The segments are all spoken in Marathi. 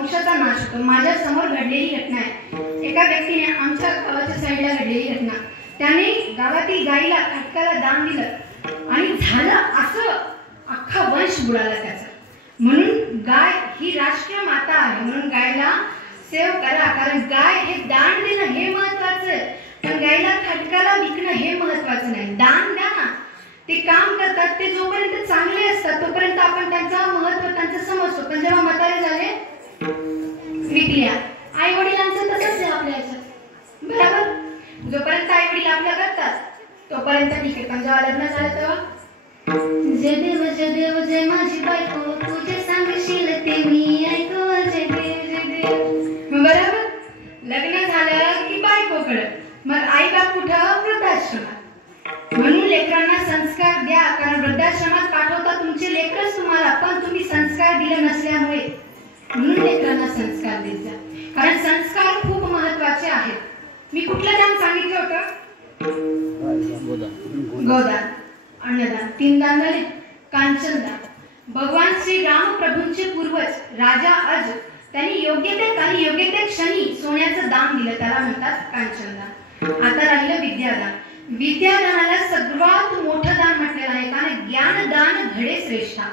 वंशाचा नाश होतो. माझ्या समोर घडलेली घटना आहे. एका व्यक्तीने आमच्या गावाच्या साईडला घडलेली घटना, त्याने गावातील गाईला खटकाला दान दिलं आणि झालं असं अख्खा वंश बुडाला त्याचा. म्हणून गाय ही राष्ट्रीय माता आहे, म्हणून गायला सेव करा. कारण गाय हे दान देणं हे महत्वाचं आहे, पण गायला खटकाला विकणं हे महत्वाचं नाही. दान द्या ना, ते काम करतात, ते जोपर्यंत चांगले असतात तोपर्यंत आपण त्यांचं महत्व त्यांचं समजतो. पण जेव्हा म्हातारे झाले विकल्या, आई वडिलांचं तसंच आहे आपल्या याच्यात, बरोबर. जोपर्यंत आई वडील आपल्या करतात तोपर्यंत ठीक आहे, पण जेव्हा लग्न झालं तेव्हा जय देव जय माझी बायको, तुझे सांगशील ते मी ऐको, जय देव. बरोबर. लग्न झालं की बायकोकडे, मग आई बाप कुठं? वृद्धाश्रमात. म्हणून लेकरांना संस्कार द्या, कारण वृद्धाश्रमात पाठवता तुमचे लेकरच तुम्हाला, पण तुम्ही संस्कार दिले नसल्यामुळे. म्हणून लेकरांना संस्कार देत जा, कारण संस्कार खूप महत्वाचे आहेत. मी कुठलं दान सांगितलं होतं? गोदान, अन्नदान. 3 दान झाले. कांचनदान. भगवान श्री राम प्रभूंचे पूर्वज राजा अज त्यांनी योग्य ते क्षणी सोन्याचं दान दिलं, त्याला म्हणतात कांचनदान. आता राहिलं विद्यादान. विद्यादानाला सर्वात मोठं दान म्हटलेलं आहे, कारण ज्ञानदान घडे श्रेष्ठा.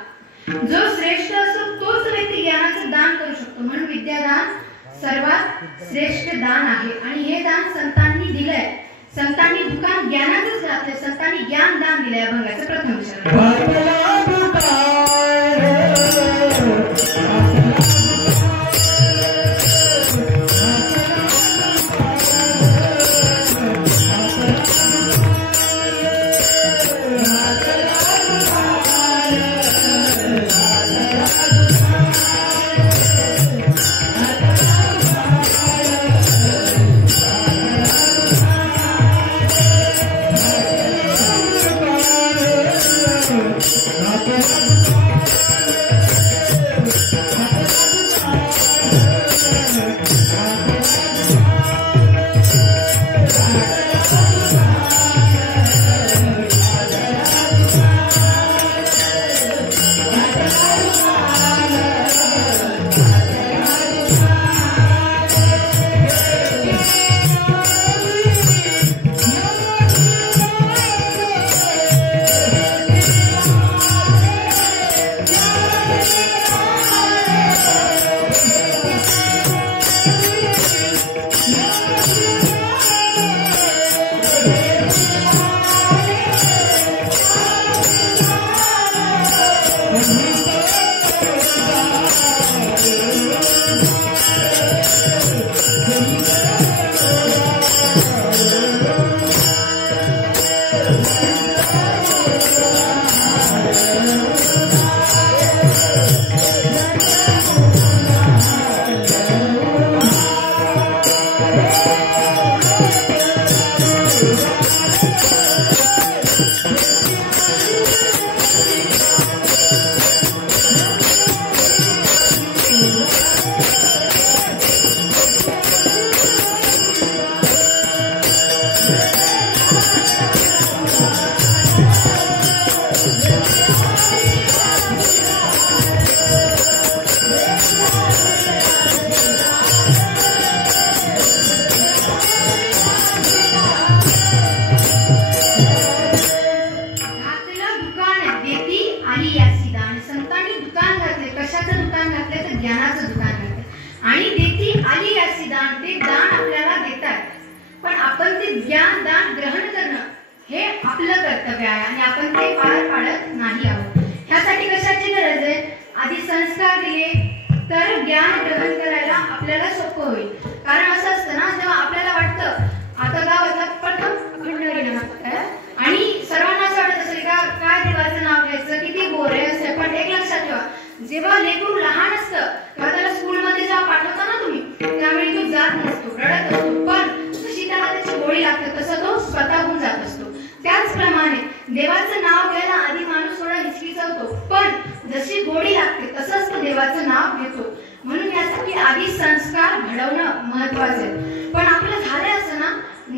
जो श्रेष्ठ असतो तोच व्यक्ती ज्ञानाचं दान करू शकतो. म्हणून विद्यादान सर्वात श्रेष्ठ दान आहे आणि हे दान संतांनी दिलंय. संतांनी दुकान ज्ञानाचंच घातलंय, संतांनी ज्ञान दान दिलंय. अभंगाचं प्रथम शरण. जेव्हा लेकरू लहान असतं तेव्हा त्याला स्कूलमध्ये जेव्हा पाठवता ना तुम्ही, त्यावेळी तो जात नसतो, रडत असतो, पण जशी त्याला त्याची गोडी लागते तसं तो स्वतःहून जात असतो. त्याचप्रमाणे देवाचं नाव घ्यायला आधी माणूस थोडा हिचकिचावतो, पण जशी गोडी लागते तसंच तो देवाचं नाव घेतो. म्हणून यासाठी आधी संस्कार घडवणं महत्वाचं आहे. पण आपलं झालंय असं ना,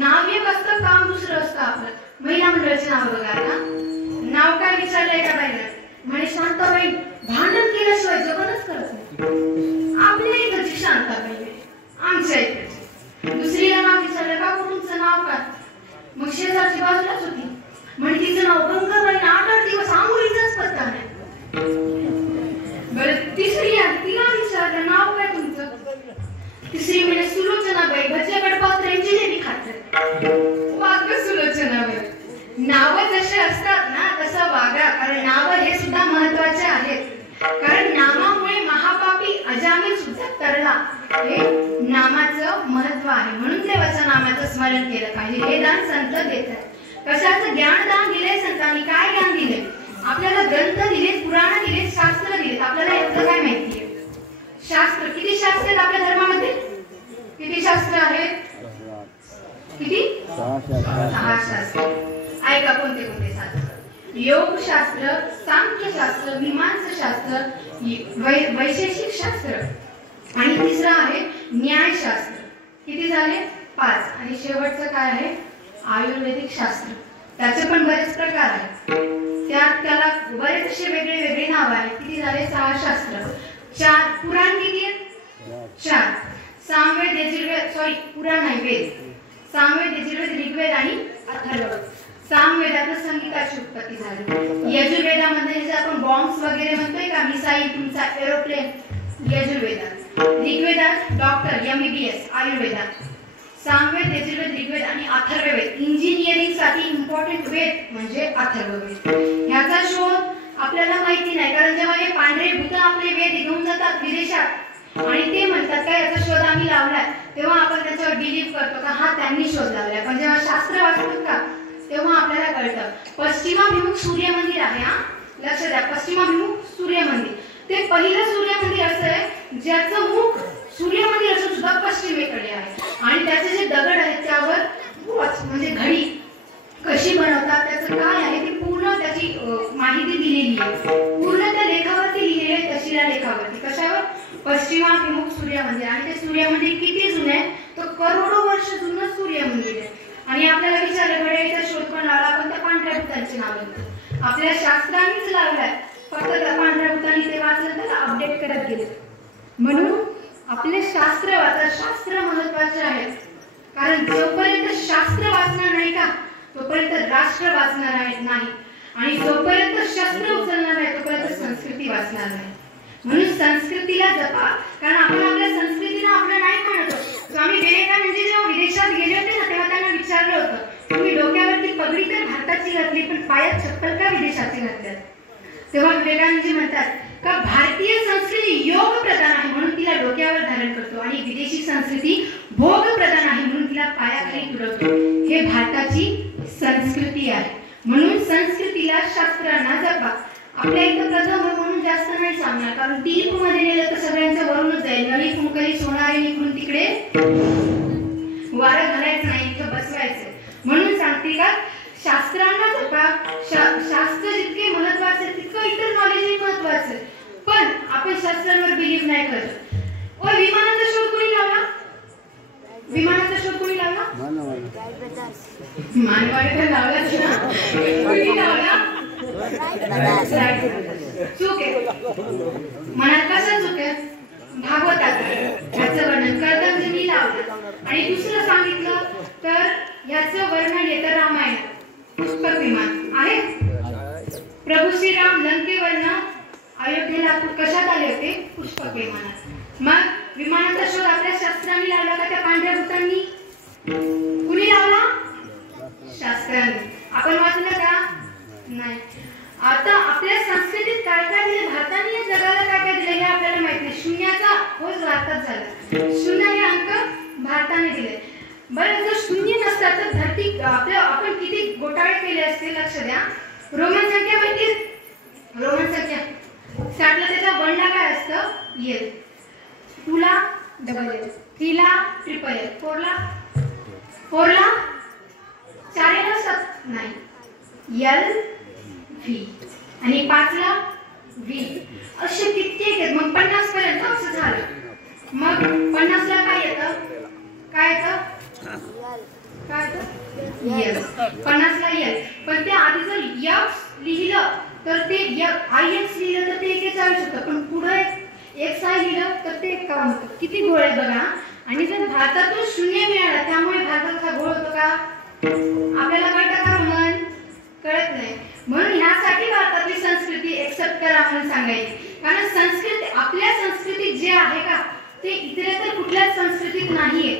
नाव एक असतं, काम दुसरं असतं. आपलं महिला मंडळाचे नाव बघा ना, नाव काय विचारलंय का बाईला, म्हणे शांताबाई भांडण केल्याशिवाय जगणच करत नाही. आपल्या इथं शांता पाहिजे, आमच्या इथे. दुसरीला नाव विचारलं का तुमचं नाव काय? मग शेजारची बाजूलाच होती, म्हणजे तिचं नाव गंगाबाई. 8-8 दिवस आंघोळीचाच पत्ता नाही. बरं तिसरी तिला विचारलं नाव काय तुमचं? तिसरी म्हणजे सुलोचनाबाई. भज्याकडे पात्र जिलेबी खातात. वाग सुलोचनाबाई. नावं जसे असतात ना तसं वागा, कारण नावं हे सुद्धा महत्वाचे आहेत. कारण नामामुळे महापापी अजामिल सुद्धा तरला. हे नामाचं महत्व आहे, म्हणून देवाच्या नामाचं स्मरण केलं पाहिजे. हे दान संत देतात. कशाचं ज्ञान दान दिले संतांनी? काय ज्ञान दिले? आपल्याला ग्रंथ दिले, पुराण दिले, शास्त्र दिले. आपल्याला याचं काय माहिती आहे? शास्त्र किती शास्त्र आहेत आपल्या धर्मामध्ये? किती शास्त्र आहेत? किती? 6 शास्त्र. ऐका कोणते कोणते शास्त्र? योगशास्त्र, सांख्यशास्त्र, मीमांसाशास्त्र, वैशेषिक शास्त्र आणि तिसरं आहे न्यायशास्त्र. किती झाले? 5. आणि शेवटचं काय आहे? आयुर्वेदिक शास्त्र. त्याचे पण बरेच प्रकार आहेत. त्याला बरेच असे वेगळे वेगळे नाव आहेत. किती झाले? 6 शास्त्र. 4 पुराण. किती आहेत? 4. सामवेद, यजुर्वेद, सॉरी पुराण नाही, वेद. सामवेद, यजुर्वेद, ऋग्वेद आणि अथर्ववेद. सामवेदात संगीताची उत्पत्ती झाली. यजुर्वेदामध्ये जे आपण बॉम्ब्स वगैरे म्हणतोय का, मिसाईल, तुमचा एरोप्लेन, यजुर्वेदात. ऋग्वेदात डॉक्टर, MBBS, आयुर्वेदात. सामवेद, यजुर्वेद, ऋग्वेद आणि अथर्ववेद. इंजिनिअरिंग साठी इम्पॉर्टंट वेद म्हणजे अथर्ववेद. ह्याचा शोध आपल्याला माहिती नाही, कारण जेव्हा हे पांढरे भूत आपले वेद घेऊन जातात विदेशात आणि ते म्हणतात का याचा शोध आम्ही लावलाय, तेव्हा आपण त्याच्यावर बिलीव्ह करतो का हा त्यांनी शोध लावलाय. पण जेव्हा शास्त्र वाचतो का तेव्हा आपल्याला कळतं. पश्चिमाभिमुख सूर्य मंदिर आहे. हा लक्ष द्या, पश्चिमाभिमुख सूर्य मंदिर. ते पहिलं सूर्य मंदिर असं आहे ज्याचं मुख सूर्य मंदिर असून सुद्धा पश्चिमेकडे आहे. आणि त्याचे जे दगड आहेत त्यावर म्हणजे घडी कशी बनवतात, त्याचं काय आहे ते पूर्ण त्याची माहिती दिलेली आहे. पूर्ण त्या लेखावरती लिहिलेले आहे, तशिला लेखावरती. कशावर? पश्चिमाभिमुख सूर्य मंदिर. आणि ते सूर्य मंदिर किती जुने आहे? तर करोडो वर्ष जुनं सूर्य मंदिर आहे. आणि आपल्याला विचारलं घड्याळीचा शोध कोण लावला? आपण त्या पांढऱ्या भूतांचे नाव घेतो. आपल्या शास्त्रांनीच लावलाय, फक्त त्या पांढऱ्या भूतांनी ते वाचलं त्याला अपडेट करत गेले. म्हणून आपले शास्त्र वाचा. शास्त्र महत्वाचे आहेत, कारण जोपर्यंत शास्त्र वाचणार नाही का तोपर्यंत राष्ट्र वाचणार नाही, आणि जोपर्यंत शस्त्र उचलणार नाही तोपर्यंत संस्कृती वाचणार नाही. म्हणून संस्कृतीला जपा, कारण आपण आपल्या संस्कृतीला आपलं नाही म्हणतो. स्वामी विवेकानंद जेव्हा विदेशात गेले होते ना तेव्हा त्यांना विचारलं होतं, तुम्ही डोक्यावरती पगडी तर भारताची घातली पण पायात चप्पल का विदेशाची घातल्यात? तेव्हा विवेकानंदजी म्हणतात का भारतीय संस्कृती योग प्रधान आहे म्हणून तिला डोक्यावर धारण करतो, आणि विदेशी संस्कृती भोग प्रधान आहे म्हणून तिला पायाखाली तुडवतो. हे भारताची संस्कृती आहे. म्हणून संस्कृतीला, शास्त्रांना जपा. आपल्या इथं प्रथम म्हणून जास्त नाही सांगणार, कारण टीप मध्ये नेलं तर सगळ्यांच्या वरूनच जाईल. नळी कुंकली सोनारे निघून तिकडे वारं घालायचं नाही, इथं बसवायचं. म्हणून सांगते का शास्त्रांना जपा. शास्त्र जितके महत्वाचे तितकं इतर नॉलेजही महत्वाचं. पण आपण शास्त्रांवर बिलीव्ह नाही करत. विमानाचा शोध कोणी लावला? विमानाचा शोध कोणी लावला? मानवाने लावलाच ना. कोणी लावला? चूक आहे. मनात कसा चूक आहे? भागवतात ह्याचं वर्णन कर्दमजींनी लावलं. आणि दुसरं सांगितलं तर ह्याचं वर्णन येतं रामायणात. पुष्पक विमान आहे. प्रभू श्रीराम लंकेवरनं अयोध्येला कशात आले होते? पुष्पक विमानात. मग विमानाचा शोध आपल्या शास्त्रांनी लावला का त्या पांढऱ्या भूतांनी? कुणी लावला? शास्त्रांनी. आपण वाचलं का? नाही. आता आपल्या संस्कृतीत काय काय दिले, भारताने या जगाला काय काय दिले हे आपल्याला माहित नाही. शून्याचा खोज भारतात झाला. 0 हे अंक भारताने दिले. बरं, जर शून्य नसतात तर धरती आपण किती घोटाळे केले असते. लक्ष द्या. रोमन संख्या माहिती? रोमन संख्या 60 ला त्याचा 1 ला काय असतं? एल. 2 ला डबल एल, 3 ला ट्रिपल एल, 4 ला 4 ला 7 नाही एल व्ही, आणि 5 ला व्ही. असे कित्येक आहेत. मग 50 पर्यंत असं झालं. मग 50 ला काय येतं? काय येतं? काय येतं? एल. 50 ला एल. पण त्या आधी जर एक्स लिहिलं तर ते IX लिहिलं तर ते 41 होतं. पण पुढे एक साय लिहिलं तर ते 51 होतं. किती घोळ आहे बघा. आणि जर भारतातून शून्य मिळाला त्यामुळे भारताचा घोळ होतो का आपल्याला कळतं का मन कळत नाही. म्हणून ह्यासाठी भारतातली संस्कृती एक्सेप्ट करा म्हणून सांगायची. कारण संस्कृती आपल्या संस्कृतीत जे आहे का ते इतरत्र कुठल्याच संस्कृतीत नाहीये.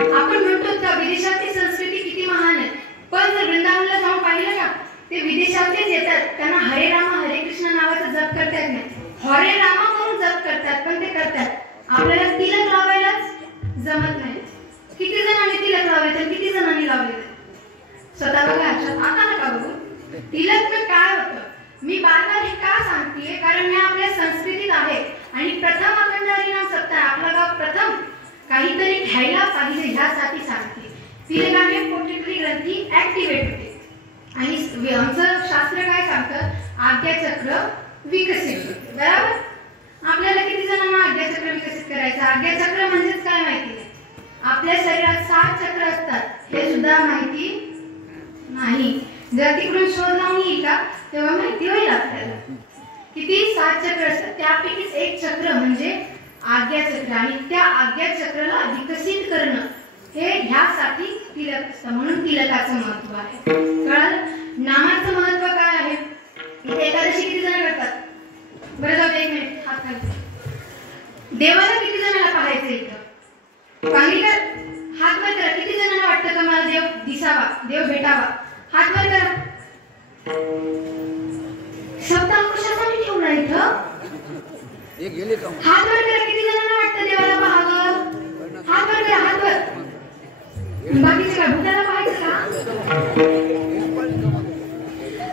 आपण म्हणतो का विदेशातली संस्कृती किती महान आहे, पण जर वृंदावनला जाऊन पाहिलं का ते विदेशातलेच येतात, त्यांना हरे रामा हरे कृष्ण नावाचा जप करता येत नाही. हरे रामा म्हणून जप करतात पण ते करतात. आपल्याला तिलक लावायलाच जमत नाही. किती जणांनी तिलक लावायचं किती जणांनी लावले स्वतः बघा. आता नका बघू. तिलक काय होतं मी बारकाईने हे का सांगतेय कारण मी आपल्या संस्कृतीत आहे आणि प्रथम अखंड हरिनाम सप्ताह आपला गाव प्रथम काहीतरी घ्यायला पाहिजे ह्यासाठी सांगते. तिलकाने पोटेटरी ग्रंथी ऍक्टिव्हेट होते आणि आमचं शास्त्र काय सांगतं आज्ञाचक्र विकसित होते. बरोबर. आपल्याला किती जणांना आज्ञाचक्र विकसित करायचं. आज्ञाचक्र म्हणजेच काय माहिती नाही. आपल्या शरीरात 7 चक्र असतात हे सुद्धा माहिती नाही. जर तिकडून शोध लावून येईल का तेव्हा माहिती होईल आपल्याला. किती 7 चक्र असतात त्यापैकीच एक चक्र म्हणजे आज्ञाचक्र आणि त्या आज्ञाचक्राला विकसित करणं हे ह्यासाठी तिलक असतं. म्हणून तिलकाचं महत्व आहे. कळलं. नामाचं महत्व काय आहे. इथे एकादशी किती जण करतात बरं जाऊ एक मिनिट हात खाली. देवाला किती जणांना पाहायचं इथं पांगीकर हात वर करा. किती जणांना वाटतं का मला देव दिसावा देव भेटावा हात वर करा. शब्द कशासाठी ठेवला इथं हात वर करा. किती जणांना वाटतं देवाला पाहावं हात वर करा. हात वर. बाकीचे काय भूताला पाहायचं का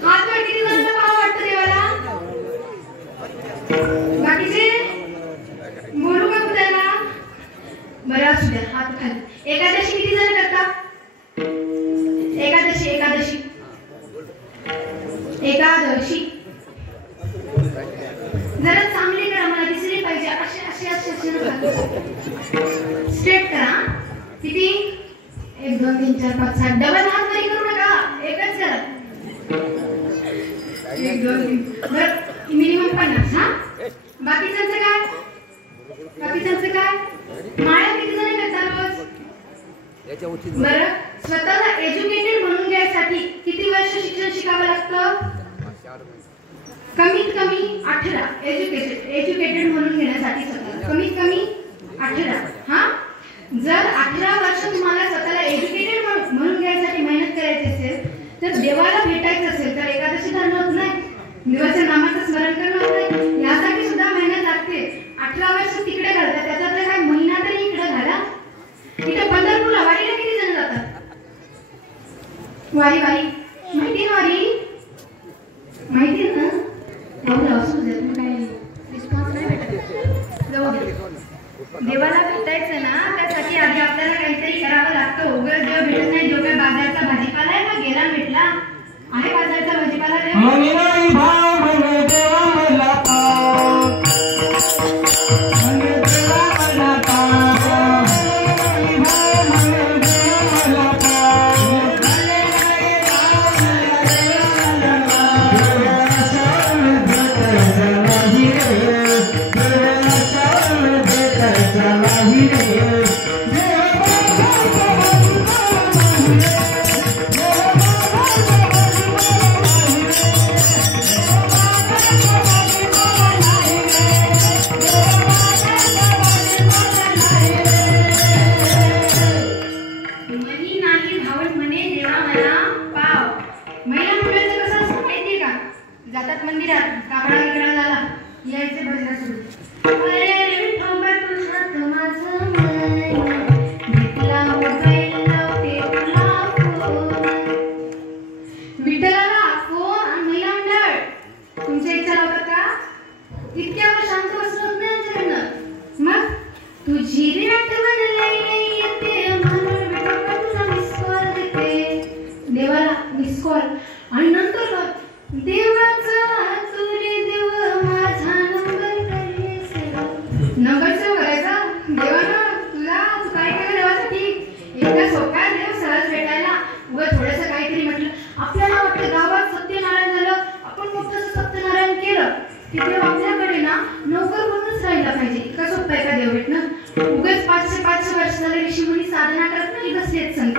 हात वर. किती जणांना पाहावं वाटतं देवाला बाकीचे बोलू का भूताला बरं असू द्या हात खाली. एकादशी किती जण करतात एकादशी एकादशी एकादशी जरा चांगली करा मला दिसली पाहिजे. असे असे असे स्ट्रेट करा. किती 1 2 3 4 5 6 डबल हात वरी करू नका एकच करा. 1 2 3 बरं मिनिमम 50. हा बाकीच्यांचं काय बाकीच्यांचं काय माळा किती जण करतात रोज बरं. स्वतःला एज्युकेटेड म्हणून घ्यायसाठी किती वर्ष शिक्षण शिकावं लागतं कमीत कमी 18. एज्युकेटेड म्हणून घेण्यासाठी स्वतःला कमीत कमी 18. हा जर 18 वर्ष तुम्हाला स्वतःला एज्युकेटेड म्हणून घ्यायसाठी मेहनत करायची असेल तर देवाला भेटायचं असेल तर एकादशी धरणं होत नाही. देवाच्या नामाचं स्मरण करणं होत नाही. यासाठी सुद्धा मेहनत लागते. 18 वर्ष तिकडे घालतात त्याच्यातला काय महिना तरी इकडे घाला. इथे पंढरपूरला वारीला किती जण जातात वारी वारी माहिती ना वारी माहिती ना एवढं असू दे काय रिस्पॉन्स नाही भेटत जाऊ दे. देवाला भेटायचं ना त्यासाठी आधी आपल्याला काहीतरी करावं लागतं. उगाच देव भेटत नाही. जो काय बाजारचा भाजीपाला आहे ना गेला भेटला आहे बाजारचा भाजीपाला साधना करत नाही बसलेत संत.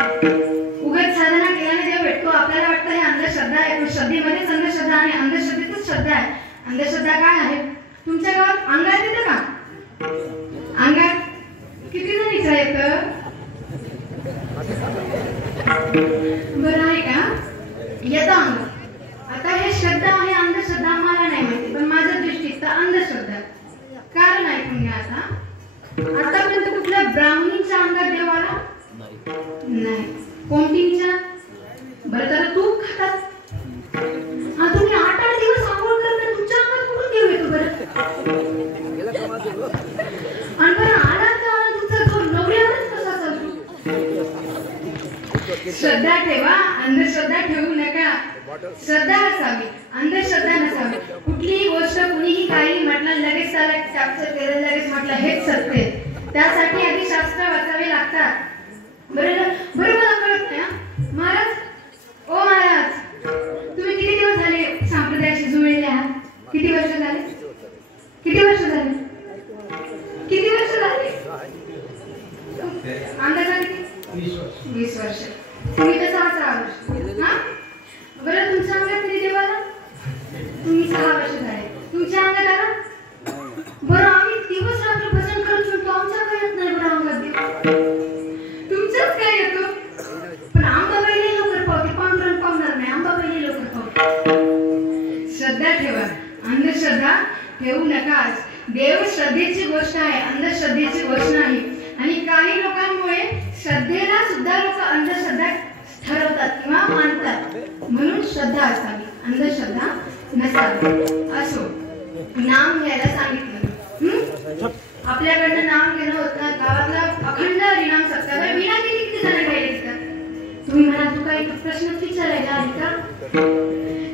उगाच साधना केल्याने देव भेटतो आपल्याला वाटतं हे अंधश्रद्धा आहे, पण श्रद्धेमध्येच अंधश्रद्धा आणि अंधश्रद्धेतच श्रद्धा आहे. अंधश्रद्धा काय आहे? तुमच्या गावात अंगात येतं का? अंगात किती जणीचं येतं? बरं आहे का? येतं अंगात. आता हे श्रद्धा आहे अंधश्रद्धा मला नाही माहिती, पण माझ्या दृष्टीत अंधश्रद्धा. कारण ऐकून घ्या. आतापर्यंत कुठल्या ब्राह्मणीच्या अंगात देव आला नाही. कोणतीच्या? बरं तर तूप खातात. तुम्ही 8-8 दिवस आंघोळ करता, तुमच्या अंगात कुठून देव येतो बरं? आणि बरं आला तर तुमचा जो नवऱ्यावरच कसा चालतो? श्रद्धा ठेवा, अंधश्रद्धा ठेवू नका. श्रद्धा असावी, अंधश्रद्धा नसावी. कुठलीही गोष्ट कुणीही काही म्हटलं लगेच त्याला कॅप्चर केलं, लगेच म्हटलं हेच सत्य. त्यासाठी आधी शास्त्र वाचावे लागतात. बरोबर मला कळत नाही. महाराज, ओ महाराज, तुम्ही किती दिवस झाले संप्रदायाशी जुळलेले आहात? किती वर्ष झाले? किती वर्ष झाले? किती वर्ष झाले? अंदाजा किती? 20 वर्ष. तुम्ही तर 6 वर्ष. हा बरं, तुमच्या अंगात किती देव आला? तुम्ही 6 वर्ष झाले. तुमच्या अंगात आला? बरं, आम्ही दिवस रात्र भजन करत सुटतो, आमच्या काय येत नाही बरं अंगात देव? तुमच्याच काय येतो? पण आंबाबाईला लवकर पावते, पांढरण पावणार नाही. आंबाबाईला लवकर पावते. श्रद्धा ठेवा, अंधश्रद्धा ठेवू नका. देव श्रद्धेची गोष्ट आहे, अंधश्रद्धेची गोष्ट नाही. आणि काही लोकांमुळे श्रद्धेला सुद्धा लोक अंधश्रद्धा ठरवतात किंवा मानतात. म्हणून श्रद्धा असावी, अंधश्रद्धा नसावी. असो, नाम घ्यायला सांगितलं. आपल्याकडनं नाम घेणं होतं. गावातला अखंड हरिनाम सप्ताह. विना किती जण गायले तिथं? तुम्ही म्हणा तू काही प्रश्न विचारायला आली का?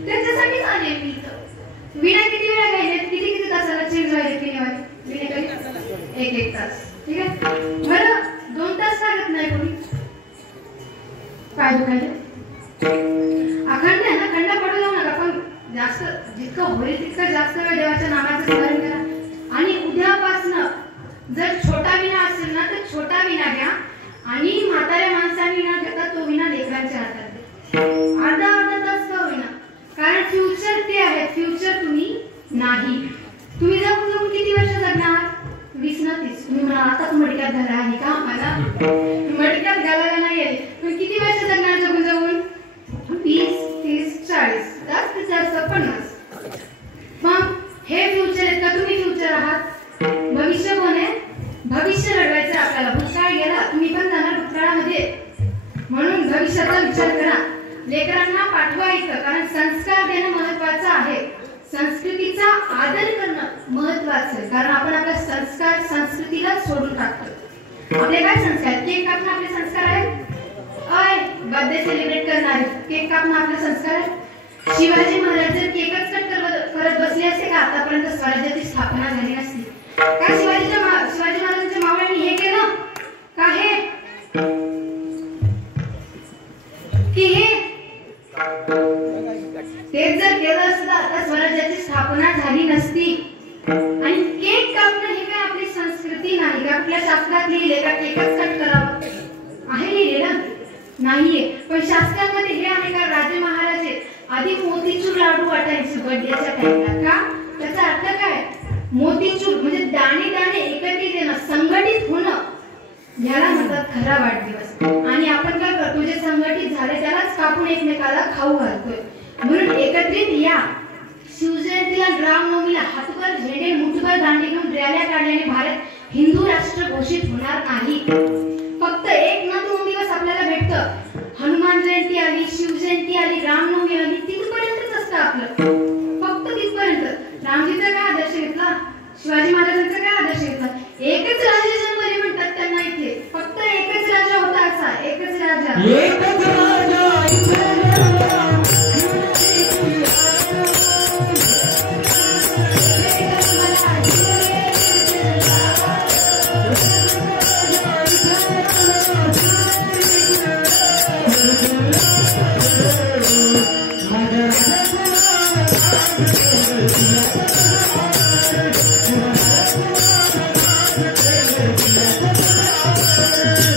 त्याच्यासाठीच आले मी इथं. विना किती वेळा गायले? किती तासाला चेंज व्हायचे पिण्यावाले विना? 1-1 तास. ठीक आहे. बरं, 2 तास लागत नाही कोणी? काय दुखायला? अखंड आहे ना, खंड पडू जाऊ नका. पण जास्त जितकं होईल तितकं जास्त वेळ देवाच्या नामाचं स्मरण करा. आणि उद्यापासनं जर छोटा विना असेल ना तर छोटा विना घ्या. आणि म्हाताऱ्या माणसाने विना घेता तो विना लेकरांच्या हातात द्या. अर्धा तास का होईना. कारण फ्युचर ते आहे, फ्युचर तुम्ही नाही. तुम्ही जगून किती वर्ष जगणार? 20 ना 30. तुम्ही म्हणा आता तू मडक्यात घाला आली का? मला मडक्यात घालायला नाही आली. पण किती वर्ष जगणार जगून? 20, 30, 40, जास्त जास्त 50. मग हे फ्युचर आहे का? तुम्ही फ्युचर आहात. भविष्य कोण आहे? भविष्य घडवायचं आपल्याला. भूतकाळ गेला, तुम्ही पण जाणार भूतकाळामध्ये. म्हणून भविष्याचा विचार करा. लेकरांना पाठवायचं, कारण संस्कार देणं महत्वाचं आहे. संस्कृतीचा आदर करणं महत्वाचं आहे. कारण आपण आपला संस्कार संस्कृतीला सोडून टाकतो. आपले काय संस्कार? केक कापणं आपले संस्कार आहेत. बर्थडे सेलिब्रेट करणारे केक कापणं आपले संस्कार आहे. शिवाजी महाराज जर केकच कट करत बसले असते का आतापर्यंत स्वराज्याची स्थापना झाली नसती. का शिवाजी महाराजांच्या मावळ्यांनी हे केलं का? हे की हे तेच जर केलं असतं आता स्वराज्याची स्थापना झाली नसती. आणि केक कापणं हे काय आपली संस्कृती नाही का? आपल्या शास्त्रात लिहिले का केकच कट करावं? आहे लिहिलेलं? नाहीये. पण शास्त्रामध्ये हे आहे का राजे महाराजे आधी मोतीचूर लाडू वाटायचे बर्थडेच्या टाइमला? का? त्याचा अर्थ काय? मोतीचूर म्हणजे दाणे दाणे एकत्रित येणं, संघटित होणं, याला म्हणतात खरा वाढदिवस. आणि आपण काय करतो? जे संघटित झाले त्यालाच कापून एकमेकाला खाऊ घालतोय. म्हणून एकत्रित या. शिवजयंतीला, रामनवमीला हातभर झेंडे मुठभर दांडे घेऊन रॅल्या काढल्याने भारत हिंदू राष्ट्र घोषित होणार नाही. फक्त 1 ना 2 दिवस आपल्याला भेटतं. हनुमान जयंती आली, शिवजयंती आली, रामनवमी आली, तिथपर्यंतच असतं आपलं. फक्त तिथपर्यंत. रामजीचा काय आदर्श घेतला? शिवाजी महाराजांचा काय आदर्श घेतला? एकच राजा जन्मले म्हणतात त्यांना इथे. फक्त एकच राजा होता असा, एकच राजा. Thank you.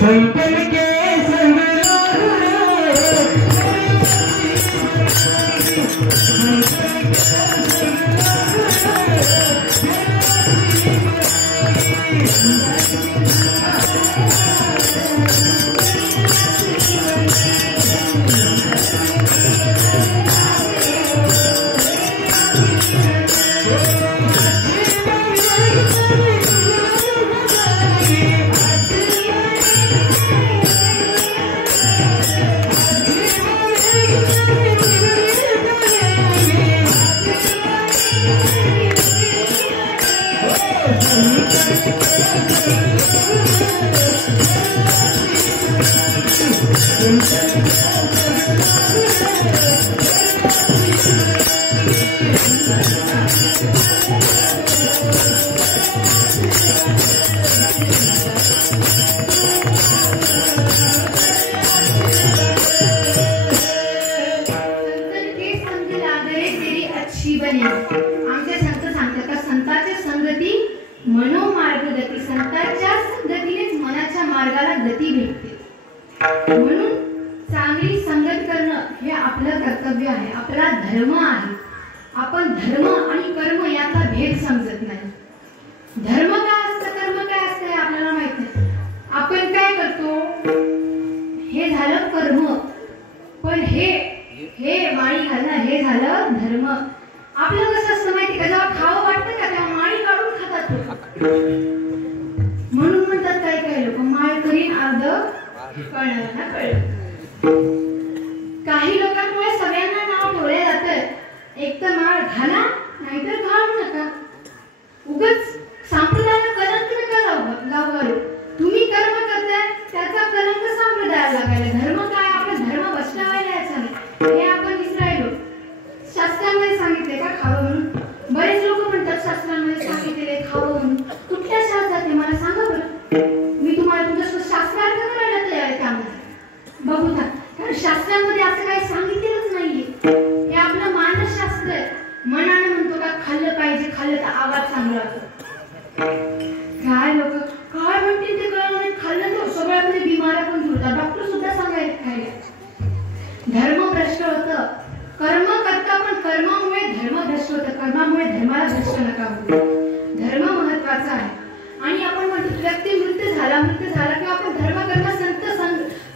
संत आमचे संत सांगतात का संतांच्या संगती मनोमार्ग गती, संतांच्या संगतीनेच मनाच्या मार्गाला गती भेटते. म्हणून चांगली संगत करणं हे आपलं कर्तव्य आहे, आपला धर्म आहे. आपण धर्म आणि कर्म यातला भेद समजत नाही. धर्म काय असतं, कर्म काय असतं हे आपल्याला माहित नाही. आपण काय करतो हे झालं कर्म, पण हे माळी घालणं हे झालं धर्म. आपलं कसं असतं माहिती का, जेव्हा खावं वाटतं का तेव्हा माळी काढून खातात लोक. म्हणून म्हणतात काही लोक माळ करीन अर्ध कळलं ना कळलं. काही लोकांमुळे सगळ्यांना नाव ठेवले जातं, एक तर माळ घाला नाहीतर घालू नका. उगाच संप्रदायाला कलंक नका लावू. तुम्ही कर्म करताय त्याचा कलंक संप्रदायाला लागायला. धर्म काय, आपला धर्म बसवायला यायचा नाही हे आपण विसरायलो. शास्त्रामध्ये सांगितले का खावं म्हणून? बरेच लोक म्हणतात शास्त्रामध्ये सांगितले खावं म्हणून. कुठल्या शास्त्रात आहे मला सांगा बरं, मी तुम्हाला तुमच्यासोबत शास्त्रार्थ करायला तयार आहे. त्यामध्ये बघू ना, कारण शास्त्रांमध्ये असं काही सांगितलेलंच नाहीये. हे आपलं मानसशास्त्र आहे. मनाने म्हणतो का खाल्लं पाहिजे, खाल्लं तर आवाज चांगला होतो. काय लोक काय म्हणतील ते कळलं नाही, खाल्लं तर सगळ्यामध्ये बिमाऱ्या पण जुळतात. डॉक्टर सुद्धा सांगायला खायला. धर्म भ्रष्ट होतं, कर्म करता पण कर्मामुळे धर्म भ्रष्ट होतं. कर्मामुळे धर्माला भ्रष्ट नका होऊ. धर्म महत्वाचा आहे. आणि आपण म्हणतो व्यक्ती मृत्यू झाला किंवा आपण धर्म कर्म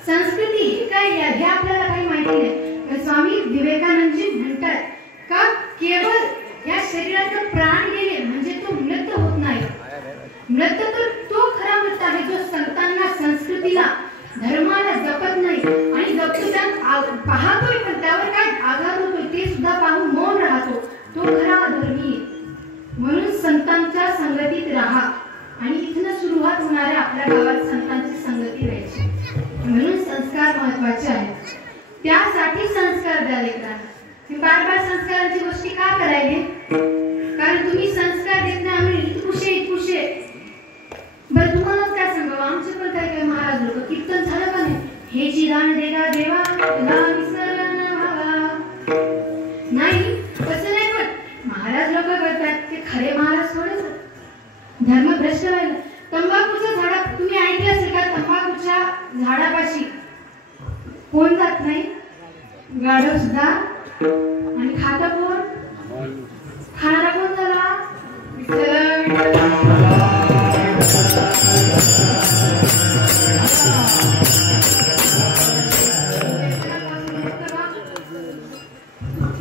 संस्कृती हे काय हे आपल्याला काही माहिती नाही. स्वामी विवेकानंदजी म्हणतात का केवळ या शरीराचा प्राण गेले म्हणजे तो मृत होत नाही. मृत तर तो खरा मृत आहे जो संतांना, संस्कृतीला, धर्माला जपत नाही आणि जपतो त्या पाहतोय पण त्यावर काय आघात होतोय ते सुद्धा पाहून मौन राहतो, तो खरा धर्मी. म्हणून संतांच्या संगतीत राहा आणि इथनं सुरुवात होणाऱ्या आपल्या गावात संतांची संगती राहायची. म्हणून संस्कार महत्वाचे आहेत. त्यासाठी संस्कार द्या लेकरांना. मी बार संस्कारांची गोष्टी का करायले, कारण तुम्ही संस्कार देत नाही. आम्ही इतकुशे बरं तुम्हालाच काय सांगावं, आमचे पण काय महाराज लोक कीर्तन झालं का नाही, हे चिराण देगा देवा तुला विसरला व्हावा नाही, तसं नाही. पण महाराज लोक करतात ते खरे महाराज थोडेच. धर्म भ्रष्ट व्हायला. तंबाखूच्या झाडात तुम्ही ऐकलं असेल का, तंबाखूच्या झाडापाशी कोण जात नाही, गाढव सुद्धा. आणि खाता कोण, खाणारा कोण झाला,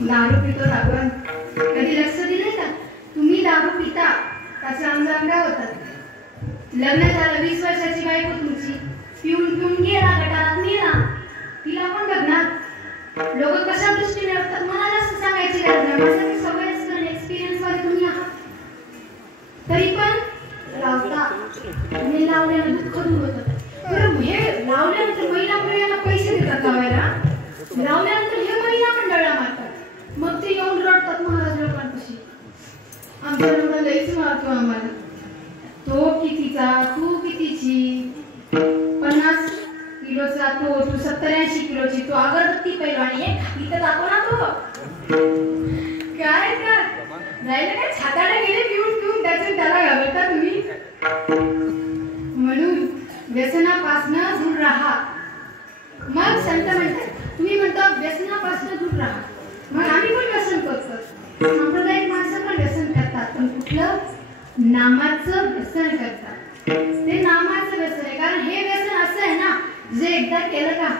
दारू पितो आपण. कधी लक्ष दिले का तुम्ही दारू पिता त्याचे अंजाम काय होतात. लग्न झालं 20 वर्षाची बायको तुमची पिऊन गेला गटारात मेला, तिला पण बघणार. लोक कशा दृष्टीने वागतात मला जास्त सांगायची गरज नाही. माझ्याकडे सवय असतं, एक्सपिरियन्स मध्ये तुम्ही आहात तरी पण लावता. तुम्ही लावल्यानं दुःख दूर होतं. बरं हे लावल्यानंतर महिला मंडळाला पैसे देतात लावायला, लावल्यानंतर हे महिला मंडळाला मारतात. मग ते येऊन रडतात महाराज लोकांपाशी, आमच्या लोकांना लईच मारतो आम्हाला. तो कितीचा, तू कितीची, 50 किलोचा तो, तू 70-80 किलोची, तो अगरबत्ती पैलवान एक इथं जातो ना तो. काय का जायला काय छाताडे गेले पिऊन त्याला घाबरता तुम्ही. म्हणून व्यसनापासून दूर राहा. मग संत म्हणतात, तुम्ही म्हणता व्यसनापासून दूर राहा, मग आम्ही पण व्यसन करतो. सांप्रदायिक माणसं पण व्यसन करतात, पण कुठलं, नामाचं व्यसन करतात. ते नामाचं व्यसन आहे. कारण हे व्यसन असं आहे ना, जे एकदा केलं का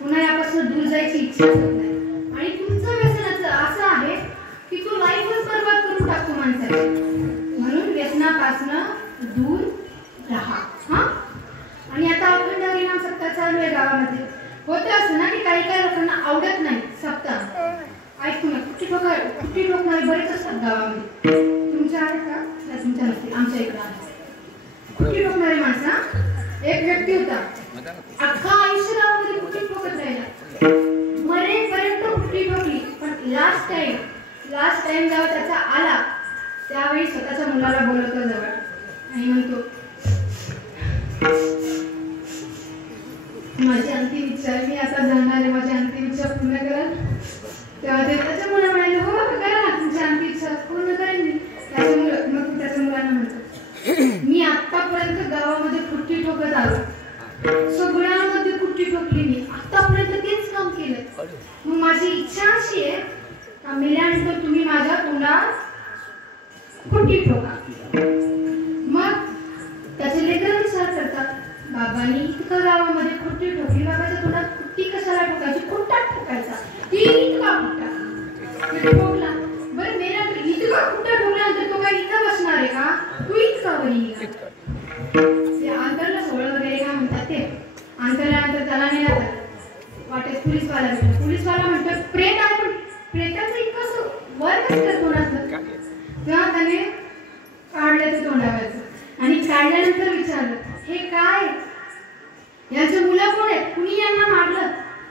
पुन्हा यापासून दूर जायची इच्छा होत नाही. आणि तुमचं व्यसन असं आहे की तो लाईफच बर्बाद करून टाकतो माणसाची. म्हणून व्यसनापासून दूर राहा. हा. आणि आता अखंड हरिनाम सप्ताह चालू आहे गावामध्ये. होतं असं ना की काही लोकांना आवडत नाही सप्ताह. ऐकू ना, कुठे लोक नाही बरेच असतात गावामध्ये. तुमच्या आहेत का? तुमच्या नसतील, आमच्या इकडे आहे. फुटी ठोकणारी माणसा एक व्यक्ती होता अख्खा आयुष्य गावामध्ये फुटी ठोकत राहिला मरेपर्यंत फुटी ठोकली पण लास्ट टाइम जेव्हा त्याचा आला त्यावेळी स्वतःच्या मुलाला बोलवतो जवळ आणि म्हणतो माझी अंतिम इच्छा मी आता जाणार आहे माझी अंतिम इच्छा पूर्ण करा तेव्हा ते त्याच्या मुला म्हणाले हो करा तुमची अंतिम इच्छा पूर्ण करेन मी त्याच्या मुलं मग त्याच्या मुलांना म्हणतो मी आतापर्यंत गावामध्ये फुटी ठोकत आलो सगळ्यामध्ये फुटी ठोकली मी आतापर्यंत तेच काम केलं मग माझी इच्छा अशी आहे का मेल्यानंतर तुम्ही माझ्या तोंडात फुटी ठोका मग त्याचे लेकरं विचार करतात बाबांनी इतकं गावामध्ये फुटी ठोकली बाबाच्या तोंडात फुटी कशाला ठोकायची फुट्टात ठोकायचा ती इतका फुट्टा ठोकला बरं मेला इतका फुट्टा ठोकल्यानंतर तो काय इथं बसणार आहे का तू इतका वरी ते आंतरला सोहळ वगैरे काय म्हणतात ते आंतरल्यानंतर त्याला नाही जातात वाटेत पोलीसवाला म्हणतो प्रेत आहे पण प्रेताचं इतकं वर कसं करतो ना तेव्हा त्याने काढलं ते तोंडावरचं आणि काढल्यानंतर विचारलं हे काय यांचे मुलं कोण आहेत कुणी यांना मारलं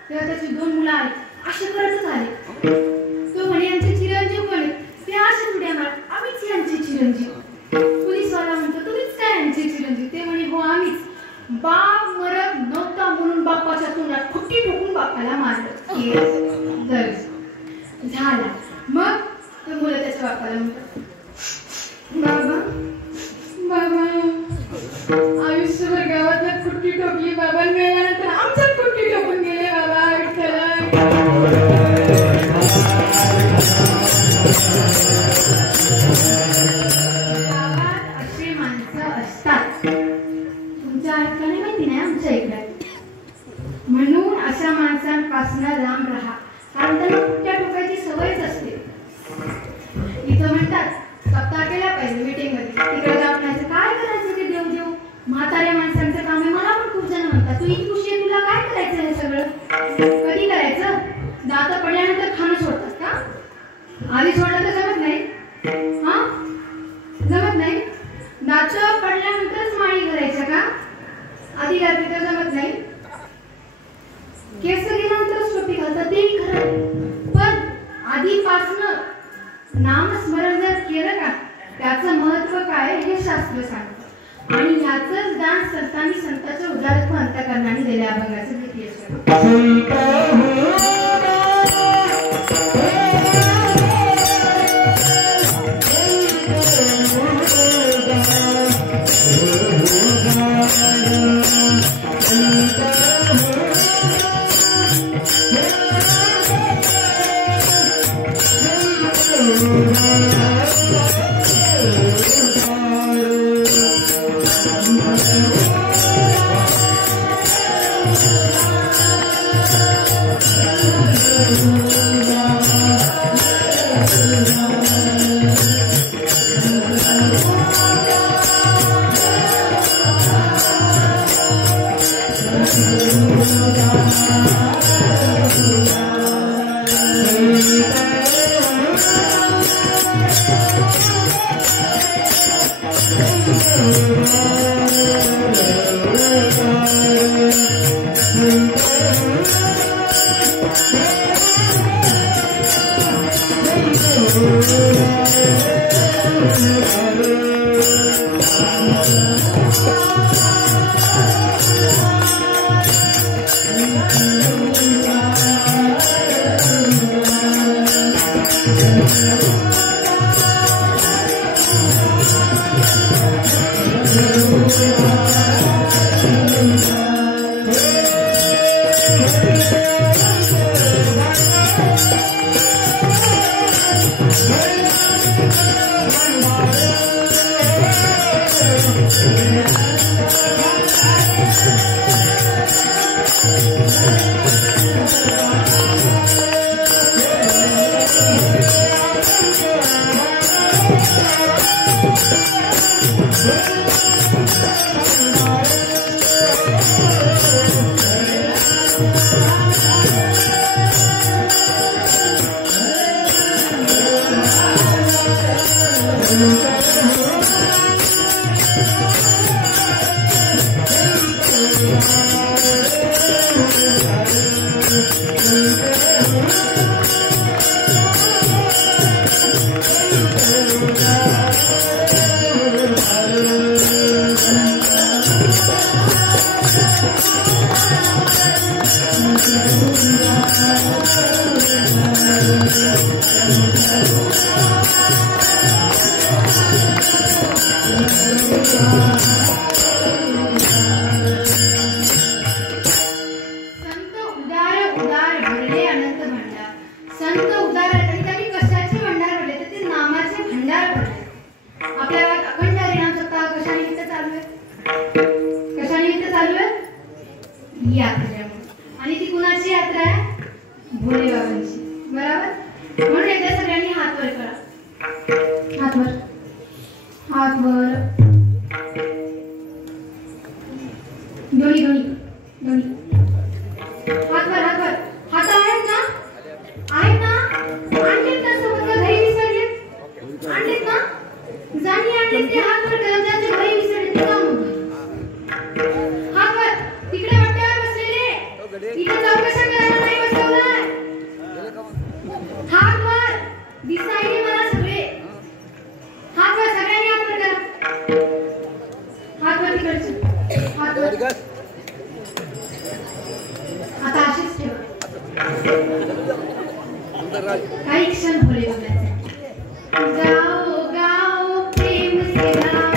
तेव्हा त्याची 2 मुलं आली असे करतच आले तो म्हणे यांचे चिरंजीव कोण आहेत ते असे उड्या मार आम्हीच यांचे चिरंजीव पोलीसवाला म्हणतो तुम्हीच काय यांचे चिरंजीव ते म्हणे हो आम्हीच बाप मरत नव्हता म्हणून बापाच्या तोंडात फुटी ठोकून बापाला मारलं झाला मग तो मुलं त्याच्या बापाला म्हणतात बाबा आयुष्यभर गावातल्या फुटी ठोकली बाबा मिळाल्यानंतर आमच्यात फुटी ठोकून गेले बाबा गावात असे माणसं असतात तुमच्या ऐकल्याने माहिती नाही आमच्या ऐकल्यात म्हणून अशा माणसांपासून लांब राहा कारण त्यांना फुट्या ठोकायची सवयच असते इथं म्हणतात सप्ताह केला पाहिजे मीटिंग मध्ये तिकडे जाऊन काय करायचं ते देव म्हाताऱ्या माणसांचं काम आहे मला पण खूप जण म्हणतात तू इतकी खुशी आहे तुला काय करायचं हे सगळं कधी करायचं दात पडल्यानंतर खाणं सोडतात का आधी सोडलं तर जमत नाही हा जमत नाही दात पडल्यानंतरच माळी करायचं का आधी घालते तर जमत नाही केस गेल्यानंतरच टोपी घालतात तेही खरं पण आधीपासनं नामस्मरण जर केलं का त्याचं महत्व काय हे शास्त्र सांगतं आणि ह्याचंच दान संतांनी संतांच्या उदारत्व अंतःकरणाने दिले अभंगाचं भीती आणि ती कुणाची यात्रा आहे? भोले बाबांची. बरोबर. म्हणून एकदा सगळ्यांनी हात वर करा. हात वर, हात वर, दोन्ही दोन्ही दोन्ही हात वर, हात वर. हात आहेत ना? आहेत ना? आणलेत ना सोबत का घरी विसरलेत? आणलेत ना? जाणी आणलेत ते हात वर करा. ज्यांच्या घरी विसरले ते काम होतं. हात वर. तिकडे वाट्यावर बसलेले इथे चौकशा करायला नाही बसवलाय. हात वर. दिसायले मला सगळे. हात वर. सगळ्यांनी हात वर करा. हात वर तिकडचे. हात वर. आता अशीच ठेवा. काही क्षण भोले बाबांचे. गाओ गाओ प्रेम से गाओ,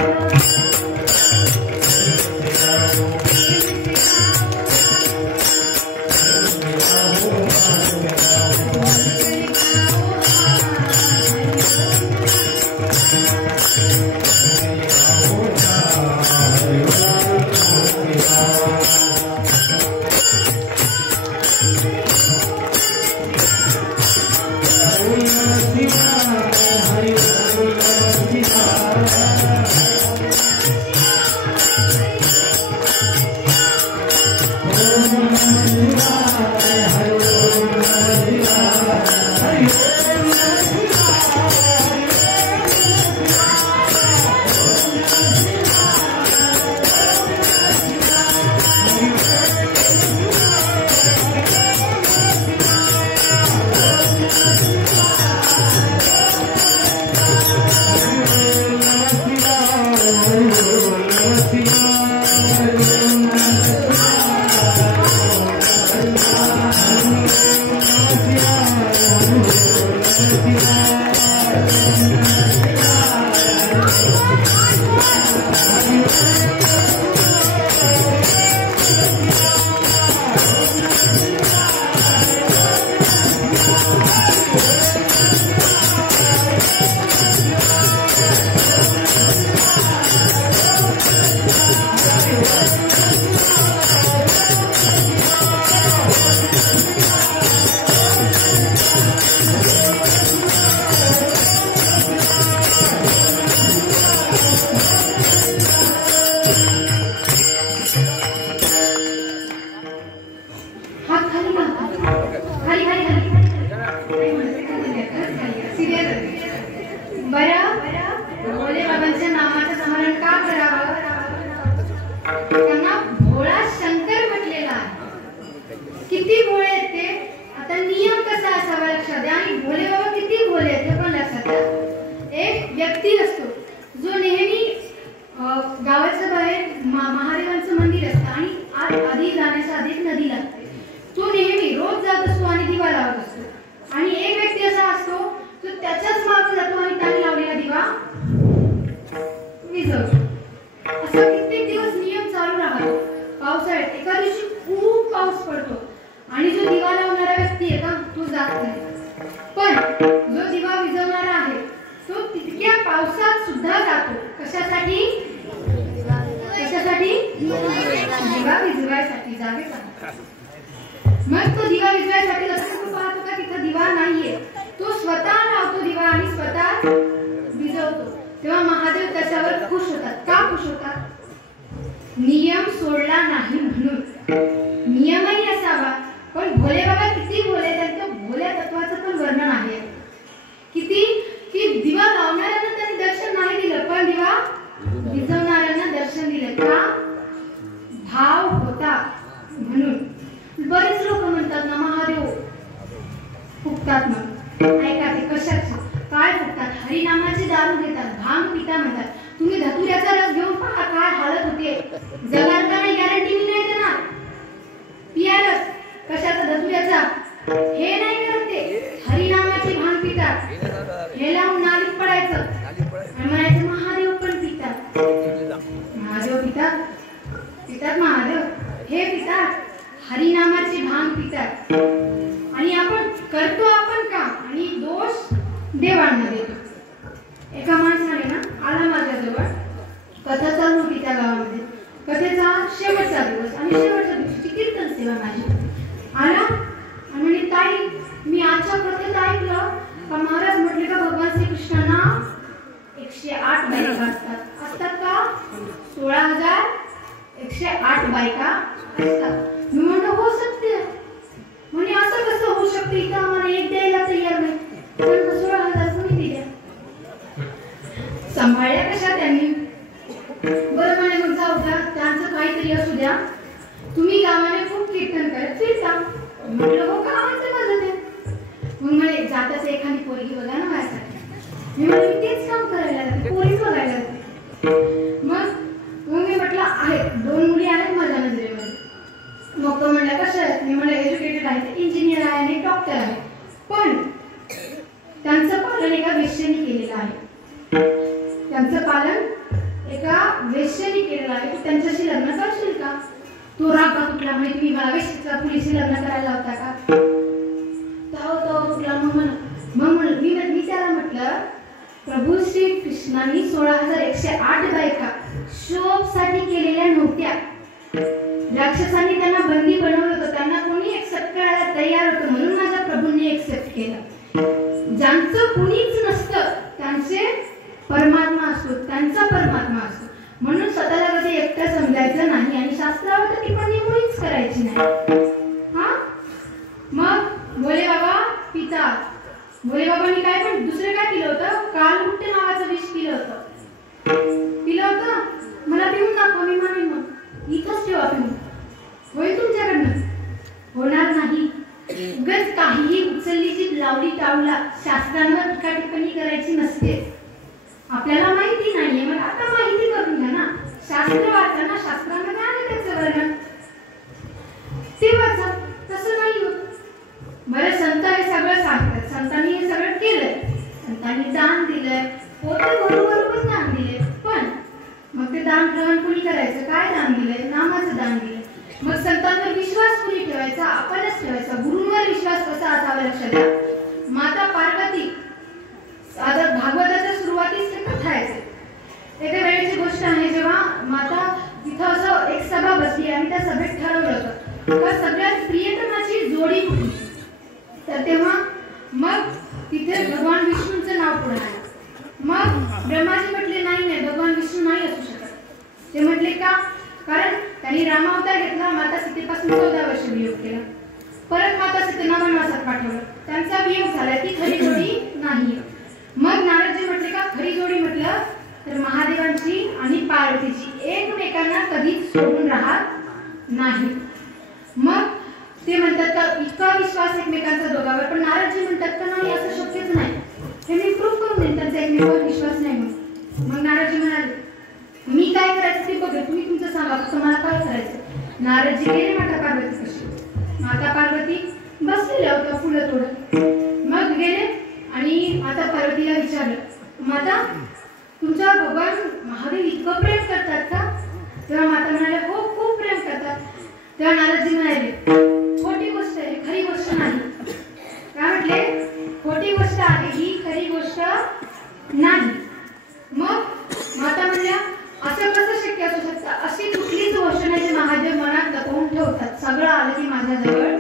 हे लावून नालीत पडायचं आणि म्हणायचं महादेव पण पितात. पितात महादेव हे पितात, हरिनामाची भांग पितात आणि आपण करतो आपण काम आणि दोष देवांना देतो. एका माणसाने ना आला माझ्याजवळ, कथा चालू होती त्या गावामध्ये, कथेचा शेवटचा दिवस आणि शेवटच्या दिवशीची कीर्तन सेवा माझी. आला आणि म्हणे, ताई मी आजच्या कथेत ऐकलं का महाराज म्हटले का भगवान श्रीकृष्णांना 108 बायका असतात का? 16,108 बायका असतात. मी म्हणतो हो सत्य. म्हणजे असं कसं होऊ शकते, इथं आम्हाला एक द्यायला तयार नाही, पण 16,000 कोणी दिल्या? सांभाळल्या कशा त्यांनी? बरं म्हणे मग जाऊ द्या, त्यांचं काहीतरी असू द्या, तुम्ही गावाने खूप कीर्तन करत फिरता. म्हटलं हो गावाचं माझं ते. मग म्हणे जाताच एखादी पोरगी बघा ना माझ्यासाठी. मी म्हणे मी तेच काम करायला लागते, पोरीच बघायला लागते. मग मी म्हटलं आहेत 2 मुली आहेत माझ्या नजरेमध्ये. मग तो म्हणला कशा आहेत? मी म्हणलं एज्युकेटेड आहे, इंजिनियर आहे आणि डॉक्टर आहे, पण त्यांचं पालन एका वेश्येने केलेलं आहे. त्यांचं पालन एका वेश्येने केलेलं आहे. तू त्यांच्याशी लग्न करशील का? तो राग का तुटला, म्हणजे तुम्ही मला वेश्येचा पुलीशी लग्न करायला होता का? तुटला. मग मी त्याला म्हटलं, प्रभू श्री कृष्णांनी 16,108 बायका शोभसाठी केलेल्या नव्हत्या. राक्षसांनी त्यांना बंदी बनवलं होतं, त्यांना कोणी एक्सेप्ट करायला तयार होतं, म्हणून माझ्या प्रभूंनी एक्सेप्ट केलं. ज्यांचं कुणीच नसतं त्यांचे परमात्मा असतो, त्यांचा परमात्मा असतो. म्हणून स्वतःला कधी एकटं समजायचं नाही आणि शास्त्रावर टिप्पणी मुळीच करायची नाही. हा मग भोले बाबा पितात. भोले बाबांनी काय पण दुसरं काय पिलं होतं? कालमुट्ट नावाचं विष पिलं होतं. मला पिऊन दाखवा, मी म्हणेन मग इथंच ठेवा पिऊन. होईल तुमच्याकडनं? होणार नाही. उगाच काहीही उचलली जी लावली टावला, शास्त्रांवर टीका टिप्पणी करायची नसते. आपल्याला माहिती नाहीये, मग आता माहिती करून घ्या ना. शास्त्र वाचा ना, शास्त्रामध्ये आहे त्याचं वर्णन, ते वाचा. तसं नाही होत. बरं संत हे सगळं सांगतात, संतांनी हे सगळं केलंय, संतांनी दान दिलंय, होते बरोबर पण दान दिले, पण मग ते दान ग्रहण कुणी करायचं? काय दान दिलंय? नामाचं दान दिलंय. मग संतांवर विश्वास कुणी ठेवायचा? आपणच ठेवायचा. गुरूंवर विश्वास कसा असावा लक्षात द्या. माता पार्वती, आता भागवताच्या सुरुवातीस ते कथा आहे. एका वेळेची गोष्ट आहे, जेव्हा माता तिथं असं एक सभा बसली आणि त्या सभेत ठरवलं होतं का सगळ्यात प्रियतमाची जोडी कुठली. तर तेव्हा मग तिथे भगवान विष्णूंचं नाव पुढे आलं. मग ब्रह्माजी म्हटले नाही भगवान विष्णू नाही असू शकत. ते म्हटले का? कारण त्यांनी रामावतार घेतला, माता सीतेपासून 14 वर्ष वियोग केला, परत माता सीतेला वनवासात पाठवलं, त्यांचा वियोग झाला, ती खरी जोडी नाही. मग नारदजी म्हटले का खरी जोडी म्हटलं तर महादेवांची आणि पार्वतीची एकमेकांना कधीच सोडून राहत नाही. मग ते म्हणतात का इतका विश्वास एकमेकांचा दोघांवर, पण नारदजी म्हणतात का नाही असं शक्यच नाही, हे मी प्रूव्ह करून देईन त्यांचा एकमेकांवर विश्वास नाही. मग नारदजी म्हणाले मी काय करायचं ते बघेल, तुम्ही तुमचं सांगा, फक्त मला काय करायचं. नारदजी गेले माता पार्वती कशी. माता पार्वती बसलेल्या होत्या फुलं तोडत. मग गेले आणि माता पार्वतीला विचारलं, माता तुमचा भगवान महादेव इतकं प्रेम करतात का? तेव्हा माता म्हणाले हो खूप प्रेम करतात. तेव्हा नारदजी म्हणाले खोटी गोष्ट आहे, खरी गोष्ट नाही. काय म्हटले? खोटी गोष्ट आहे, ही खरी गोष्ट नाही. मग माता म्हणल्या असं कसं शक्य असू शकतं? अशी कुठलीच गोष्ट नाही जी महादेव मनात लपवून ठेवतात. सगळं आलं की माझ्याजवळ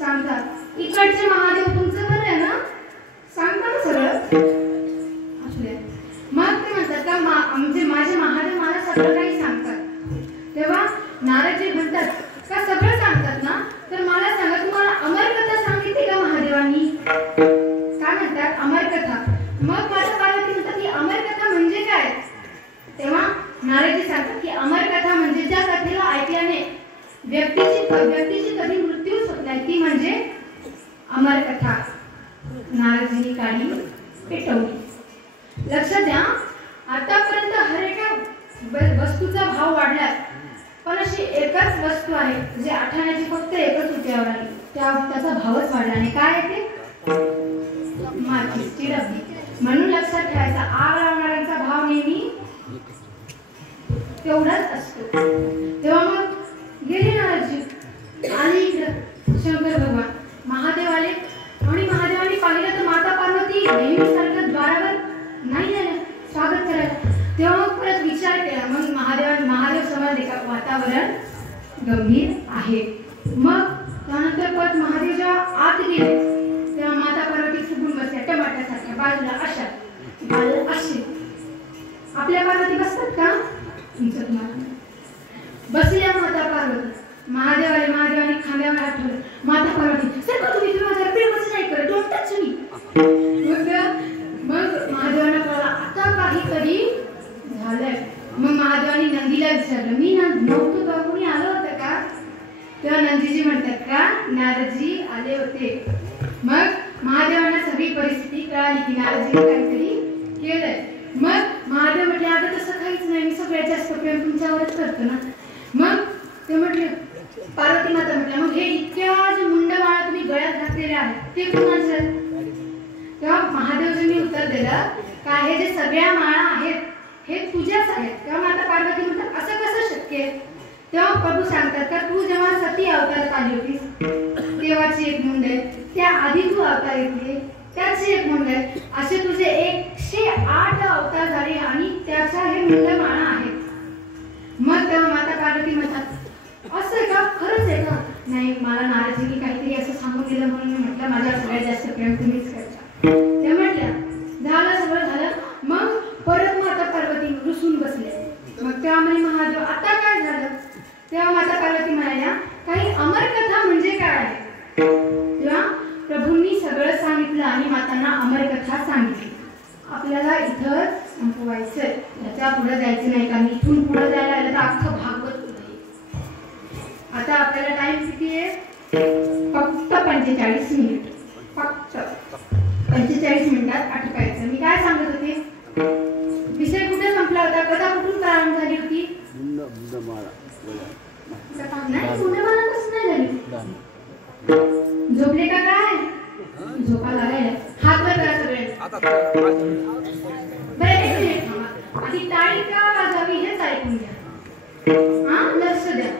सांगतात. इकडचे महादेव तुमचं बरं आहे ना, सांगता ना सगळं असले. मग ते म्हणतात का म्हणजे माझे महादेव मला सगळं काही सांगतात. तेव्हा नारदजी म्हणतात का सगळं सांगतात ना, तर मला सांगा तुम्हाला अमर कथा सांगितली का महादेवांनी? काय म्हणतात? अमर कथा. मग माझ्या पार्वती म्हणतात की अमर कथा म्हणजे काय? तेव्हा नारदजी सांगतात की अमर कथा म्हणजे ज्या कथेला ऐकल्याने व्यक्तीची कधी मृत्यूच होत नाही, ती म्हणजे अमर कथा. नारदजींनी काढी पेटवली. लक्षात द्या, आतापर्यंत हर एका वस्तूचा भाव वाढला, पण अशी एकच वस्तू आहे जी आठाण्याची फक्त एकच रुपयावर आली, त्याचा भावच वाढला नाही. काय आहे ते? माचीसची डबी. म्हणून लक्षात ठेवायचा, आग लावणाऱ्यांचा भाव नेहमी तेवढाच असतो. तेव्हा मग गेले नारदजी, आले इकडं शंकर भगवान, महादेव आले आणि महादेवाने पाहिलं तर माता पार्वती नेहमीसारखं द्वारावर नाही झालं स्वागत करायला. तेव्हा मग परत विचार केला. मग महादेव समजले का वातावरण गंभीर आहे. मग त्यानंतर परत महादेव जेव्हा आत गेले तेव्हा माता पार्वती फुगून बसल्या टमाट्यासारख्या बाजूला अशा अशी. आपल्या पार्वती बसतात का? तुमचं तुम्हाला बसल्या माता पार्वती. महादेवाने खांद्यावर हात ठेवले. माता पार्वती सर तुम्ही माझ्यावर प्रेमच नाही करत, डोंट टच मी. मग महादेवाने कळलं आता काहीतरी झालंय. मग महादेवाने नंदीला विचारलं मी नव्हतो का, कोणी आलं होतं का? तेव्हा नंदीजी म्हणतात का नारदजी आले होते. मग महादेवांना सगळी परिस्थिती कळाली की नारदजीने काहीतरी केलंय. मग महादेव म्हटले अगं तसं काहीच नाही, मी सगळ्यात जास्त प्रेम तुमच्यावरच करतो ना. मग ते म्हटले पार्वती माता म्हटल्या मग हे इतक्या जे मुंडमाळा तुम्ही गळ्यात घातलेल्या आहेत ते कोणाचं? तेव्हा महादेवजींनी उत्तर दिलं का हे जे सगळ्या माळा आहेत हे तुझ्याच आहेत. तेव्हा माता पार्वती म्हणतात असं कसं शक्य आहे? तेव्हा प्रभू सांगतात का तू जेव्हा सती अवतारात आली होतीस तेव्हाची एक मुंड आहे, त्या आधी तू अवतार घेतली त्याची एक मुंड आहे, असे तुझे 108 अवतार झाले आणि त्याच्या हे मुंडमाळा आहेत. मग तेव्हा माता पार्वती म्हणतात असं आहे का, खरंच आहे का? नाही मला नारदजींनी काहीतरी असं सांगून दिलं म्हणून मी म्हटलं माझ्यावर सगळ्यात जास्त प्रेम तुम्हीच करता. त्या म्हटल्या झालं सगळं झालं. मग परत माता पार्वती रुसून बसले. मग तेव्हा म्हणे महादेव आता काय झालं? तेव्हा माता पार्वती म्हणाल्या काही अमर कथा म्हणजे काय आहे? तेव्हा प्रभूंनी सगळं सांगितलं आणि मातांना अमर कथा सांगितली. आपल्याला इथं संपवायचंय, त्याच्या पुढे जायचं नाही कारण इथून पुढे जायला आलं तर अख्खं भागवत होईल. आता आपल्याला टाइम किती आहे? फक्त 45 मिनिट. फक्त 45 मिनिटात आटपायचं. मी काय सांगत होते? विषय कुठे संपला होता? कथा कुठून प्रारंभ झाली होती? झोपले का काय? झोपा लागायला हात वर करा सगळे. बरं एक मिनिट थांबा. आधी टाळी का वाजवावी हेच ऐकून घ्या. हा लक्ष द्या.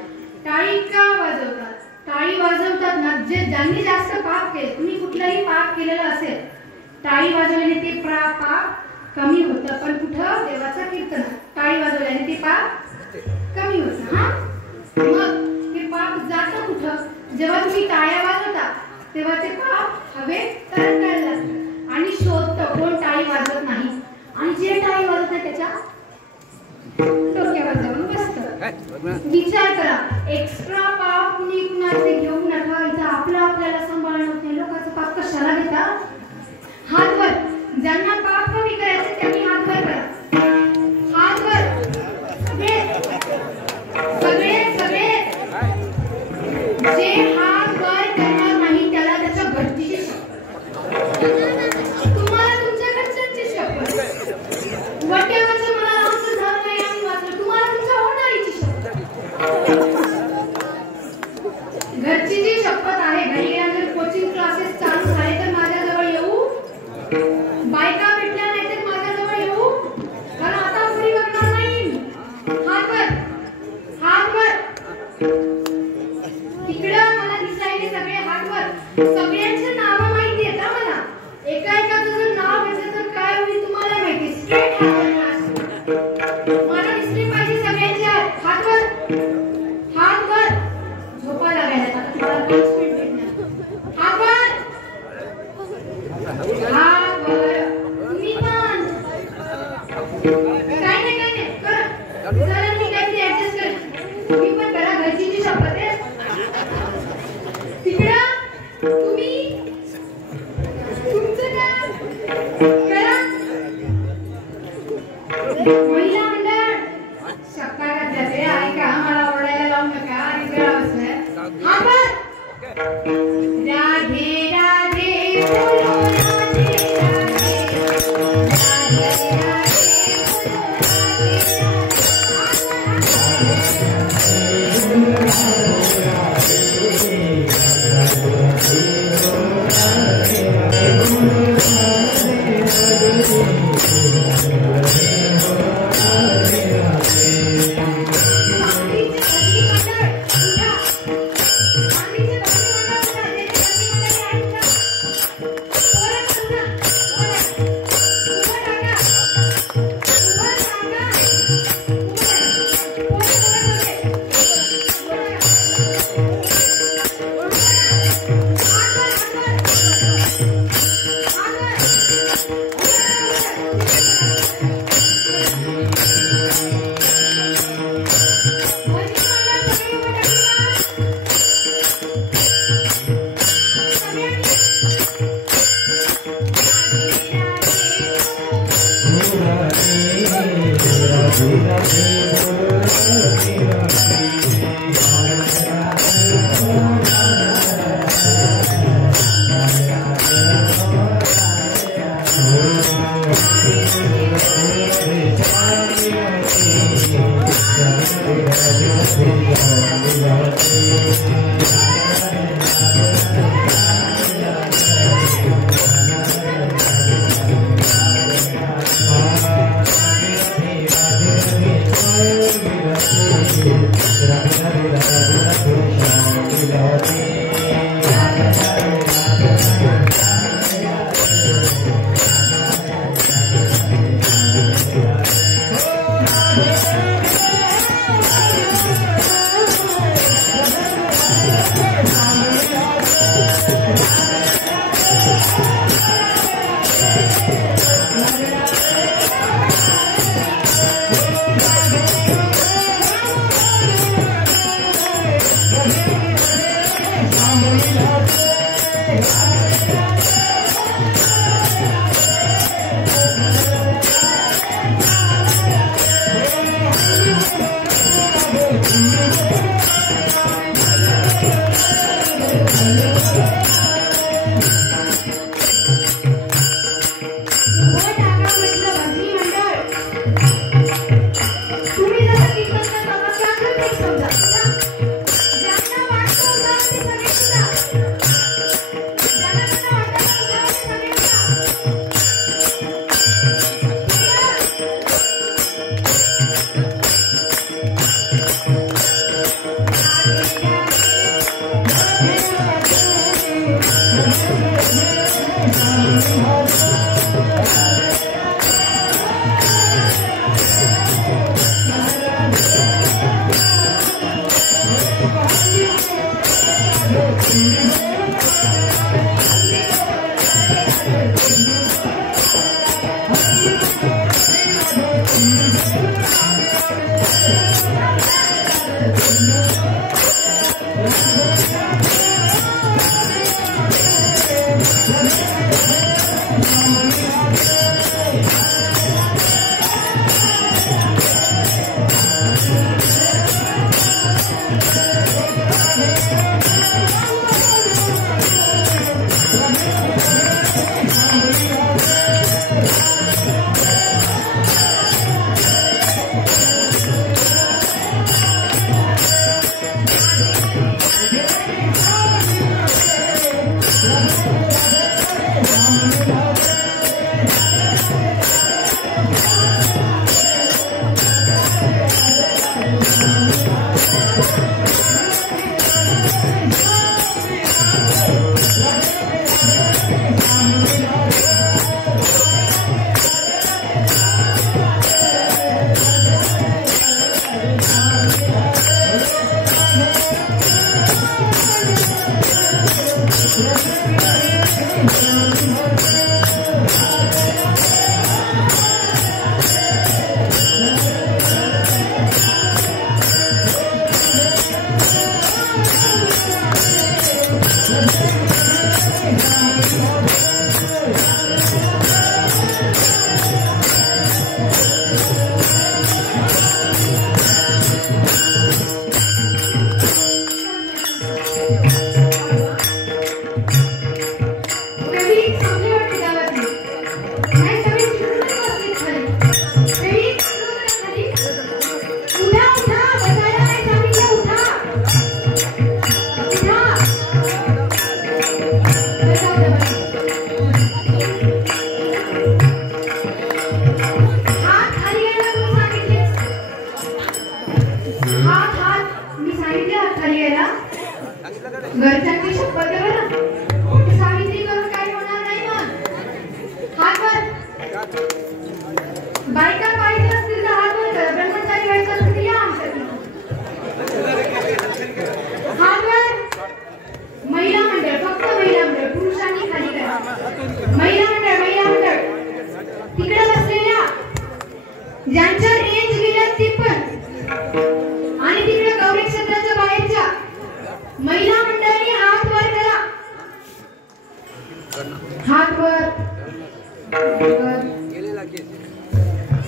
टाळी का वाजवतात? टाळी वाजवतात ना ज्यांनी जास्त पाप केले. तुम्ही कुठलाही पाप केलेलं असेल टाळी वाजवल्याने ते पाप कमी होतं. पण कुठं? देवाचा कीर्तन टाळी वाजवल्याने ते पाप कमी होतं. हा मग ते पाप जातं कुठं? जेव्हा तुम्ही टाळ्या वाजवता तेव्हा ते पाप हवेत तरंगायला लागतं आणि शोधतं कोण टाळी वाजवत नाही आणि जे टाळी वाजवतं त्याच्या डोक्यावर जाऊन बसतं. विचार करा एक्स्ट्रा पाप कुणी कुणाचे घेऊ नका. इथं आपल्याला सांभाळणं होत नाही. लोकांचं पाप कशाला घेता? हात वर. ज्यांना पाप कमी करायचे त्यांनी हात वर करा. हात वर सगळे सगळे जे हात वर करणार नाही त्याला त्याच्या घरची शपथ. तुम्हाला तुमच्या घरच्यांची शपथ. वट्यावरचं मला आमचं झालं नाही आम्ही वाचलं. तुम्हाला तुमच्या होणारीची शपथ. घरची जी शपथ आहे. घरी गेल्यानंतर कोचिंग क्लासेस चालू झाले तर माझ्याजवळ येऊ. बायका भेटल्या नाही तर माझ्याजवळ येऊ. कारण आता पुढे बघणार नाही. हात वर. हात वर. तिकडं मला दिसायले सगळे हात वर. सगळ्यांचे नाव माहिती आहेत मला. एका एकाचं जर नाव घेतलं तर काय होईल तुम्हाला माहिती. स्ट्रेट हात वर. मला दिसले पाहिजे सगळ्यांचे हात वर. हात वर. झोपा लागायला आता तुम्हाला 5 मिनिट भेटणार. हात वर. हात वर. तुम्ही पण काय नाही करा. चला मी काहीतरी ऍडजस्ट करेन. तुम्ही पण करा. घरची जी शपथ आहे तिकडं तुम्ही तुमचं काम करा. महिला मंडळ शक्का घातल्या ते ऐका. मला ओरडायला लावू नका आणि करा बसलं. हा बर. राधे राधे बोलो राधे राधे. राधे राधे.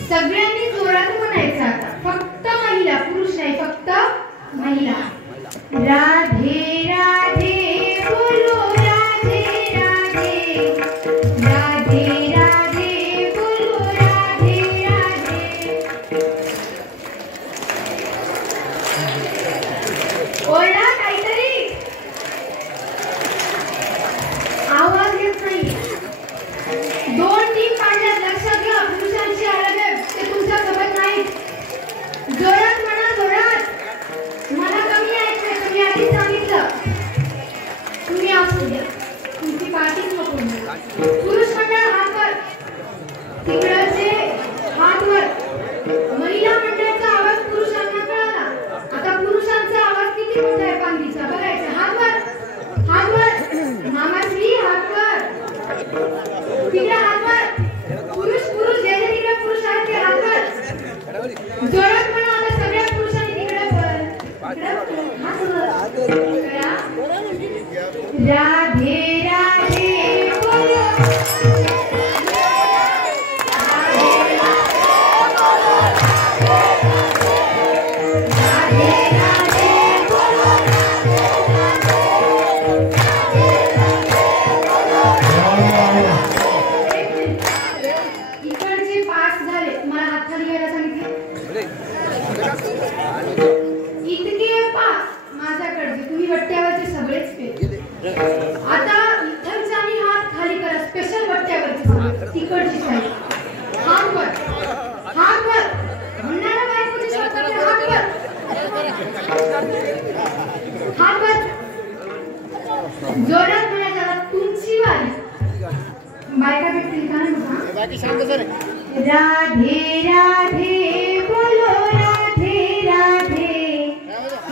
सगळ्यांनी जोरात म्हणायचं आता, फक्त महिला, पुरुष नाही, फक्त महिला. राधे राधे बोलो राधे राधे, राधे राधे बोलो राधे राधे. ओरडा काहीतरी, आवाज येत नाही. 2-3 पांड्यात लक्षात घ्या, पुरुषांची अलग आहे, ते तुमच्या सोबत नाही. जोरात म्हणा, जोरात. मला कमी ऐकतंय, तुम्ही आधी सांगितलं. तुम्ही असू द्या, तुमची पाठीच नको. पुरुष मंडळ हात वर, तिकडचे हात वर. महिला मंडळाचा आवाज पुरुषांना कळला. आता पुरुषांचा आवाज किती मोठा आहे पांडीचा बघायचा. हात वर, हात वर. मामाश्री हात वर, तिकडे हात वर. पुरुष पुरुष जे तिकडे पुरुष आहेत ते हात वर. जोरात म्हणा, आता सगळ्या पुरुषांनी तिकडे वर, हात वर करा. राधे राधे बोलो, राधे राधे बोलो. इकडचे पाच झाले, मला हात खाली घ्यायला सांगितले. इतके पाच माझ्याकडचे, तुम्ही वट्ट्यावरचे सगळेच पेले. आता इथलचे आणि हात खाली करा, स्पेशल वट्ट्यावरचे सगळे. तिकडची साईड हात वर, हात वर. म्हणणारा बायकोची शपथ आहे, हात वर, हात वर. जोरात म्हणायचं. आता तुमची वारी. बायका भेटतील का नाही बघा. राधे राधे बोलो राधे राधे,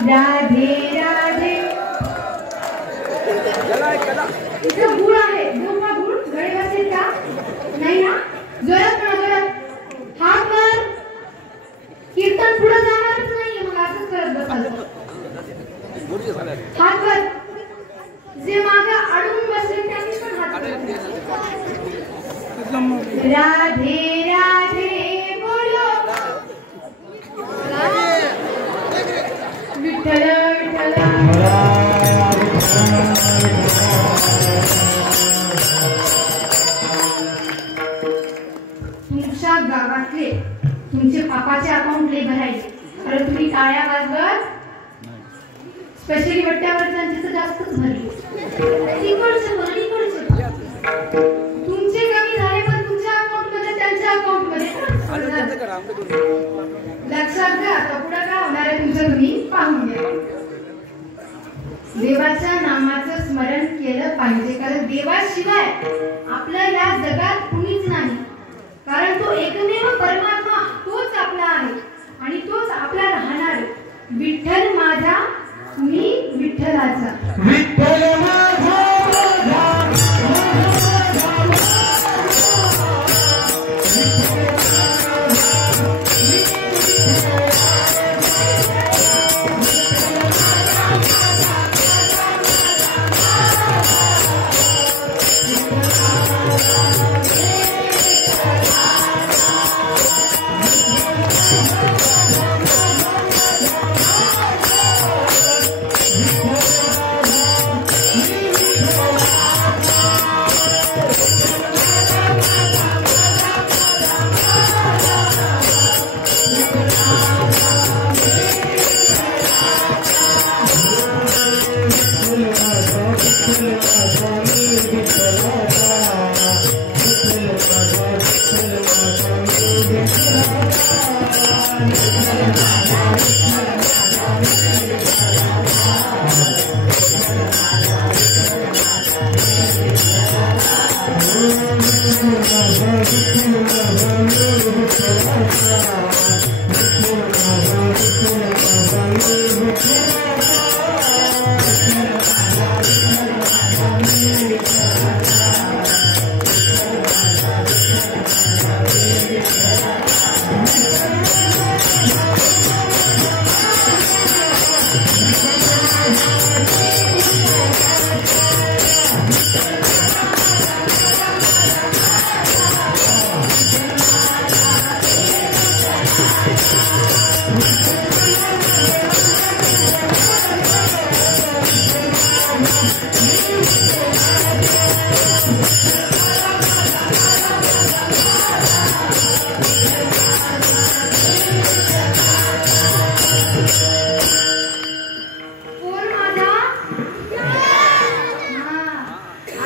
राधे राधे. इथं गुळ आहे, देऊ का गुळ? गळे बसेल का? नाही ना. जोरात म्हणा, जोरात. हात वर. कीर्तन पुढे जाणारच नाहीये, मग असंच करत बसायचं. हात वर. जे मागे अडून बसले त्यांनी पण हात वर. राधे राधे बोलो, विठ्ठल विठ्ठल. तुमच्या गावातले तुमचे पापाचे अकाउंट लय भरायचे, तर तुम्ही टाळ्या वाजवत. स्पेशली वट्ट्यावर त्यांचे जास्तच भरले. तिकडचे वरलीकडचे तुमचे कमी झाले, पण तुमच्या अकाउंट मध्ये त्यांच्या अकाउंट मध्ये लक्षात घ्या. आता पुढे काय होणार आहे तुमचं तुम्ही पाहून घ्या. देवाच्या नामाचं स्मरण केलं पाहिजे, कारण देवाशिवाय आपलं या जगात कुणीच नाही. कारण तो एकमेव परमात्मा, तोच आपला आहे आणि तोच आपला राहणार. विठ्ठल माझा, मी विठ्ठलाचा. विठ्ठल माझा, कोण माझा?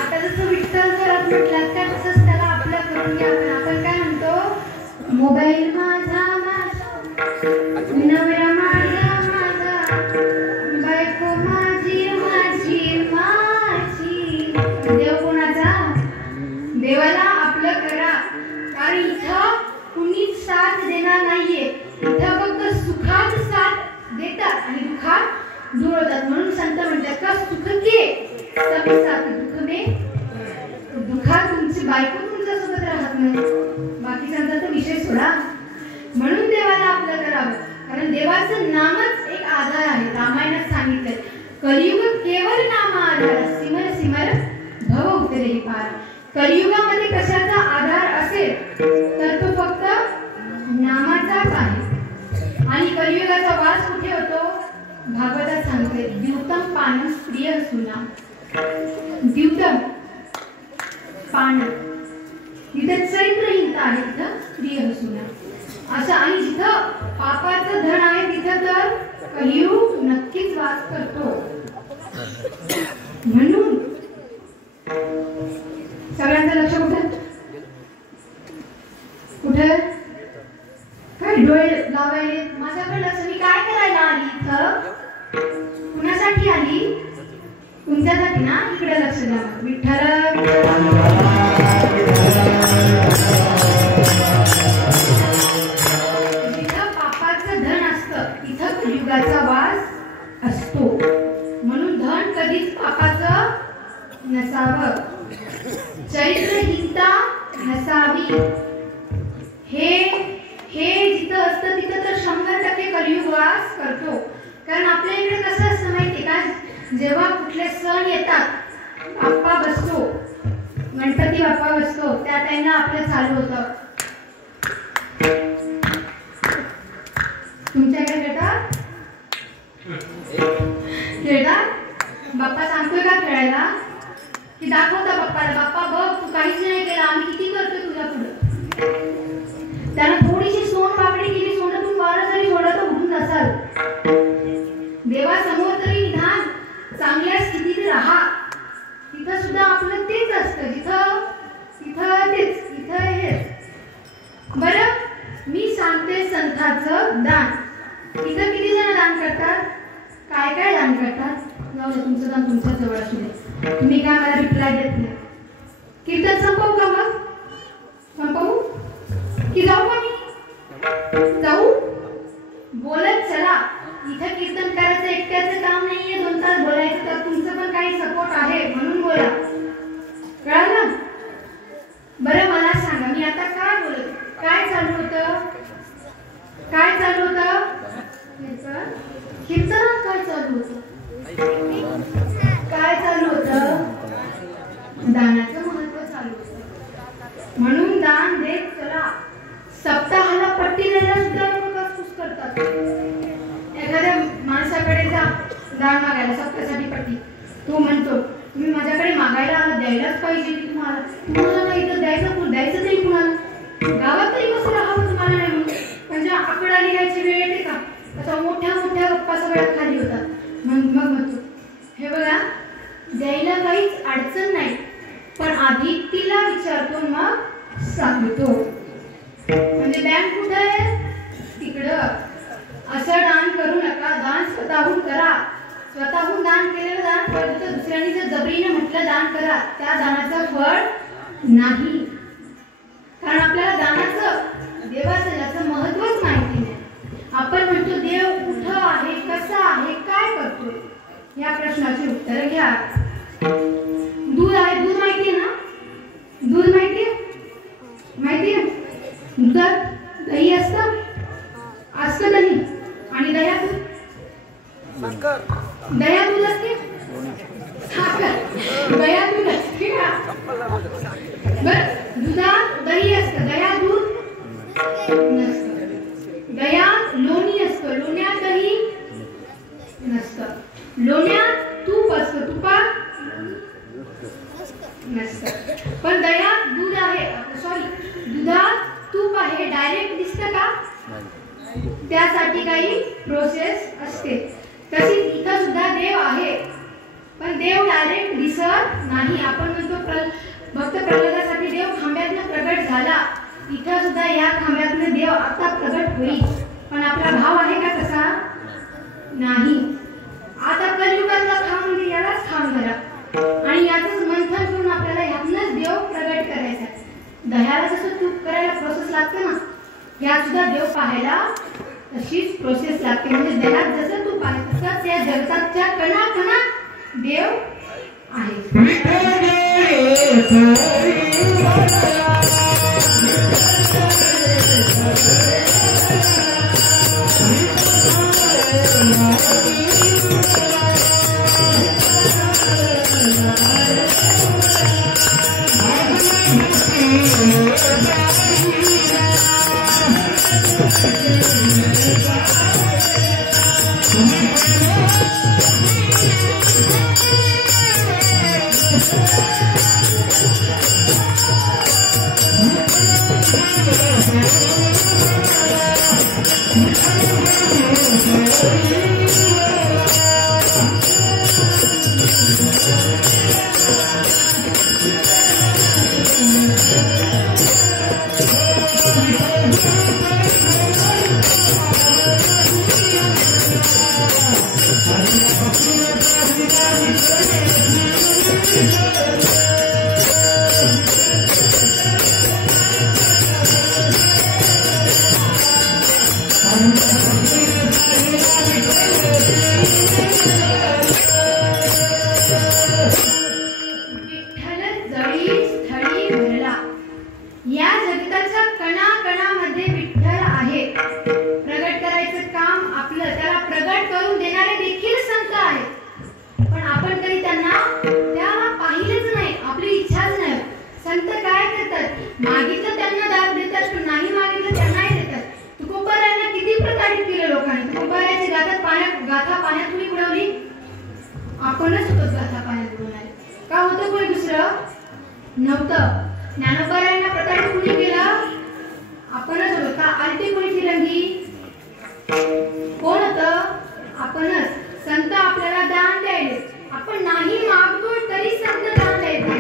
आता जसं विठ्ठल घरात म्हटलात का तसंच त्याला आपलं करून घ्या. आपण काय म्हणतो? मोबाईल माझा नवरा माझा बायको माझी देव कोणाचा? देवाला आपलं करा. कारण इथं कुणीच साथ देणार नाहीये. इथं फक्त सुखात साथ देतात आणि दुःखात दूर होतात. म्हणून संत म्हणतात का सुख के सबी साथ दुःख में. दुःखात तुमची बायको तुमच्या सोबत राहत नाही. बाकीच्यांचा तर विषय सोडा. म्हणून देवाला आपलं करावं. कारण देवाचं नामच एक आधार आहे. रामायणात सांगितलंय कलियुग केवळ नाम आधार सिमर सिमर भव उतरे पार. कलियुगामध्ये कशाचा आधार असेल तर तो फक्त नामाचाच आहे. आणि कलियुगाचा वास कुठे होतो? भागवतात सांगते द्यूतम पान प्रिय सुना. द्यूतम पान तिथं चैत्रहीनता आहे, तिथं प्रिय सुना असं. आणि जिथं पापाचं धन आहे तिथं तर कलियुग नक्कीच वास करतो. म्हणून सगळ्यांचं लक्ष कुठे काय डोळे लावायले? माझ्याकडे लक्ष. मी काय करायला आली इथं? कुणासाठी आली? तुमच्यासाठी ना. इकडे लक्ष द्या. विठ्ठल जिथं पापाचं धन असतं तिथं कलियुगाचा वास असतो. म्हणून धन कधीच पापाचं नसावं. चैत्रहीनता नसावी. हे जिथं असतं तिथं तर 100% कलियुग वास करतो. कारण आपल्या इकडे कसं असतं माहिती का? जेव्हा कुठले सण येतात, बाप्पा बसतो, गणपती बाप्पा बसतो, त्या टाइमला आपलं चालू होतं. तुमच्याकडे खेळतात? बाप्पा सांगतोय का खेळायला? की दाखवता बाप्पाला, बाप्पा बघ तू काहीच नाही केलं, आम्ही किती करतोय तुझ्या पुढं. त्यानं थोडीशी सोन पापडी केली, सोनं तू वारं जरी सोडलं तर उडून जासाल. देवासमोर तरी निदान चांगल्या स्थितीत राहा. तिथं सुद्धा आपलं तेच असतं. तिथं तेच, इथं हेच. बरं मी सांगते संतांचं दान. इथं किती जण दान करतात? काय काय दान करतात? जाऊ दे, तुमचं दान तुमच्या जवळ असू दे. तुम्ही काय मला रिप्लाय देत नाही. कीर्तन संपवू का? मग संपवू की जाऊ का? मी जाऊ? बोलत चला. इथं कीर्तन करायचं एकट्याचं काम नाहीये. 2 तास बोलायचं. तर तुमचं पण काही सपोर्ट आहे म्हणून बोला. कळलं? बरं मला सांगा, मी आता काय बोलत? काय चालू होतं? काय चालू होतं? कीर्तनात काय चालू होतं? काय चालू होतं? दानाचं महत्व चालू होतं. म्हणून दान देत चला. सप्ताहाला पट्टी द्यायला सुद्धा लोक कसूस करतात. एखाद्या माणसाकडे जा दान मागायला, सप्ताहासाठी पट्टी. तो म्हणतो तुम्ही माझ्याकडे मागायला आला, द्यायलाच पाहिजे की तुम्हाला नाही तर द्यायचं तरी कुणाला? गावात तरी कसं राहावं तुम्हाला नाही म्हणून. म्हणजे आकडा लिहायची वेळ येते का? आता मोठ्या गप्पा सगळ्या खाली होतात. मग म्हणतो हे बघा, द्यायला काहीच अडचण नाही, पण आधी तिला विचारतो मग सांगतो. म्हणजे बँक कुठे आहे? तिकडं. असं दान करू नका. दान स्वतःहून करा. स्वतःहून दान केलेलं दान फळ तर दुसऱ्यांनी जर जबरीने म्हटलं दान करा, त्या दानाचं फळ नाही. कारण आपल्याला दानाचं, देवाचं याचं महत्वच माहिती नाही. आपण म्हणतो देव कुठं आहे, कसा आहे, काय करतो? या प्रश्नाचे उत्तर घ्या. दूध आहे, दूध माहितीये ना? दूध माहितीये? दुधात दही असतं दही. आणि दह्यात दूध असते साखर. दह्यात दूध असते का? बरं, दुधात दही असतं, दह्यात दूध नसतं. दह्यात लोणी असतं, लोण्यात दही नसतं. लोण्यात तूप असतं, तुपात नसतं. पण दह्यात दूध आहे, दुधात तूप आहे. डायरेक्ट दिसतं का? त्यासाठी काही प्रोसेस असते. तशीच इथं सुद्धा देव आहे, पण देव डायरेक्ट दिसत नाही. आपण म्हणतो भक्त प्रल्हादासाठी देव खांब्यातनं प्रगट झाला. इथं सुद्धा या खांब्यातनं देव आता प्रगट होईल, पण आपला भाव आहे का तसा? नाही. आता कलियुगातला खांब म्हणजे यालाच खांब धरा आणि याचंच मंथन करून आपल्याला ह्यातनंच देव प्रगट करायचा. दह्याला जसं तूप करायला प्रोसेस लागते ना, यात सुद्धा देव पाहायला तशीच प्रोसेस लागते. म्हणजे दह्यात जसं तूप आहे तसंच या जगताच्या कणाकणात देव आहे. आपणच होतो गाथा पाण्यात बुडवणारे. का होतं कोणी दुसरं नव्हतं. ज्ञानोबारायांना प्रताडित कुणी केलं? आपणच होतो. का आलती कोणी फिरंगी? कोण होतं? आपणच. संत आपल्याला दान द्यायले, आपण नाही मागतोय तरी संत दान द्यायचे.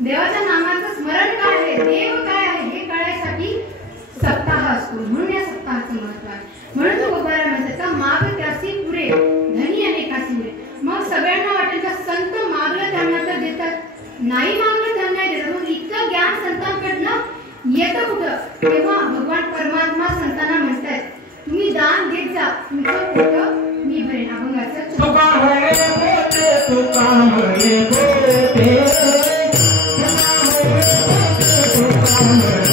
देवाच्या नामाचं स्मरण काय आहे, देव काय आहे हे कळायसाठी सप्ताह असतो. म्हणून या सप्ताहाचं महत्त्व आहे. म्हणून तो गोपाळाला म्हणतात का माग त्यासी पुरे नाही मागलं तर नाही देत. मग इतकं ज्ञान संतांकडनं येतं कुठं? तेव्हा भगवान परमात्मा संतांना म्हणतात तुम्ही दान देत जा, तुमचं पोट मी भरेन. अभंगाचं तुका म्हणे पोते, तुका म्हणे पोते, तुका म्हणे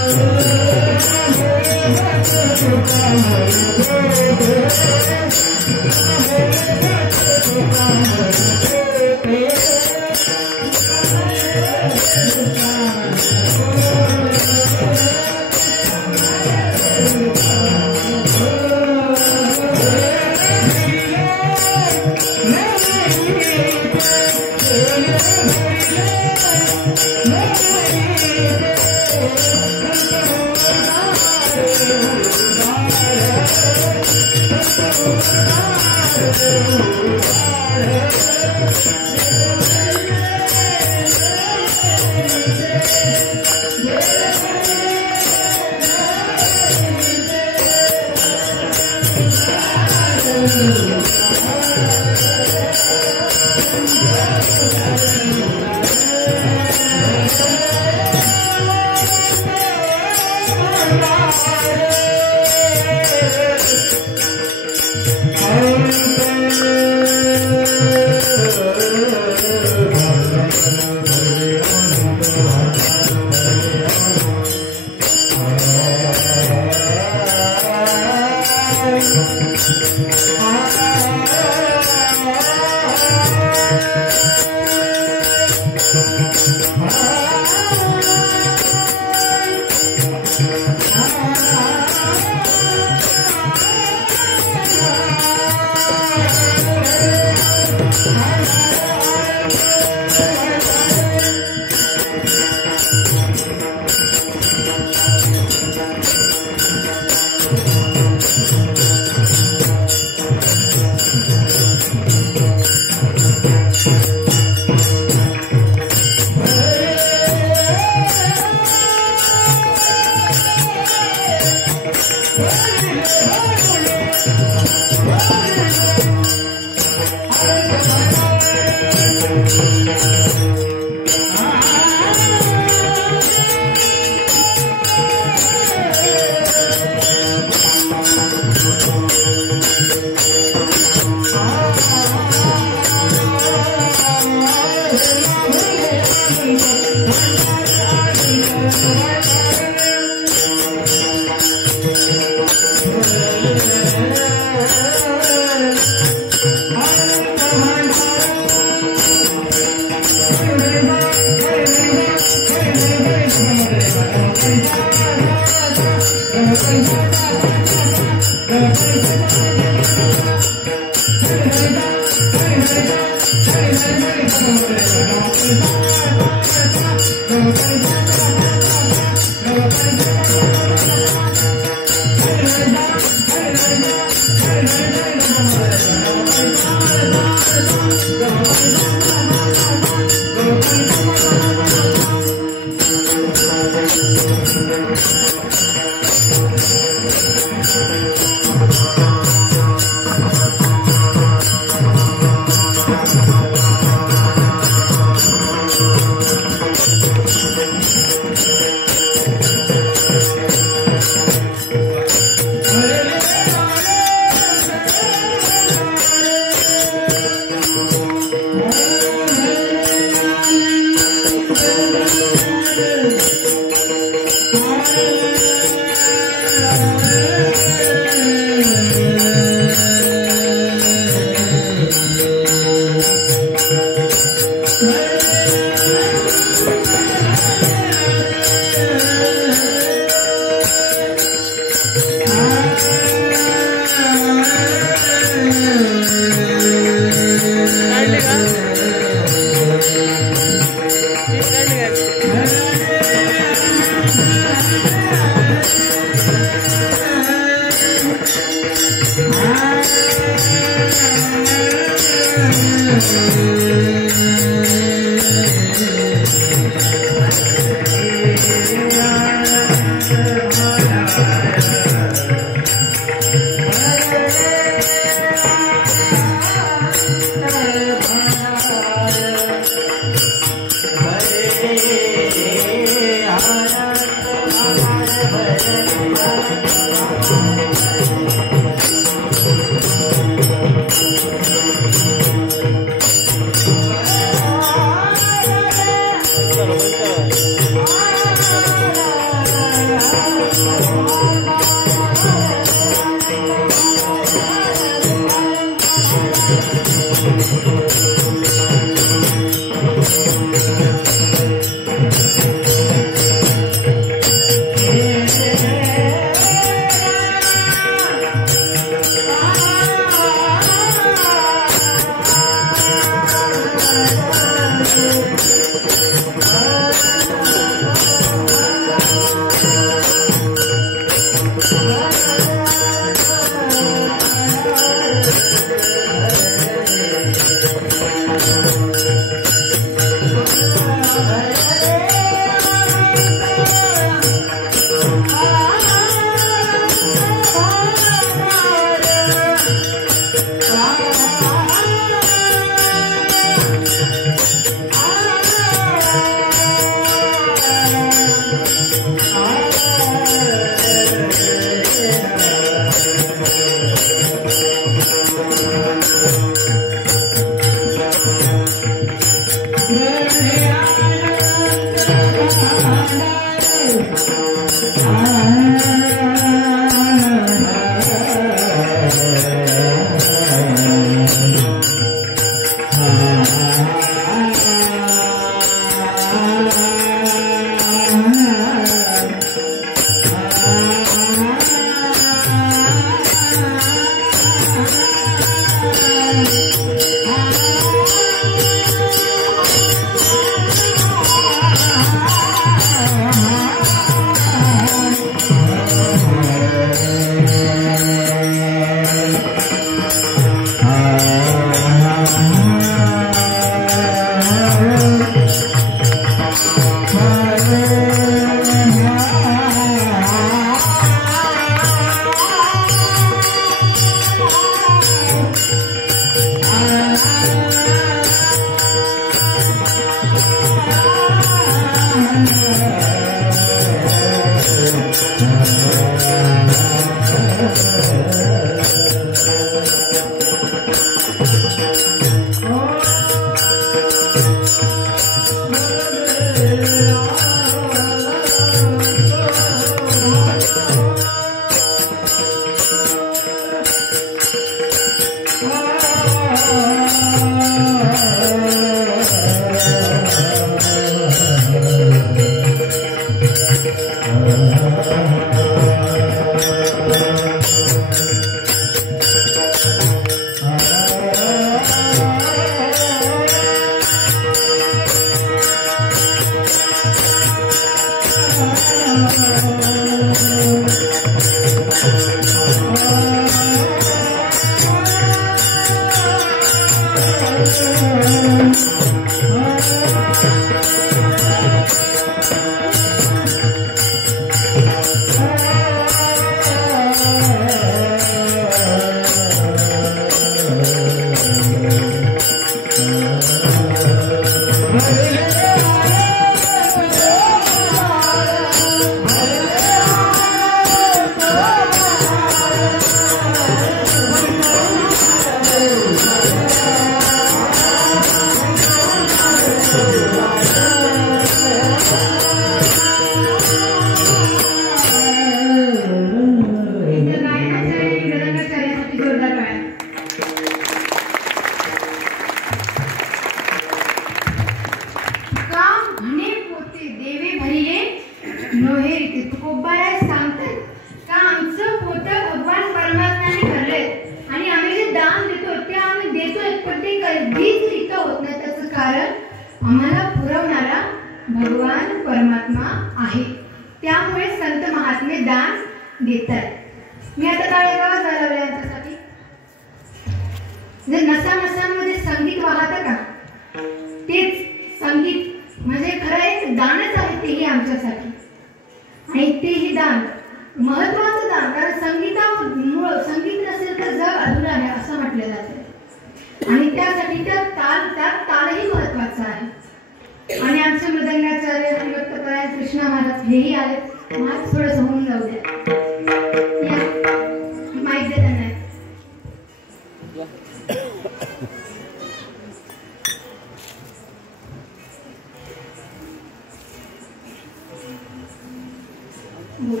बोल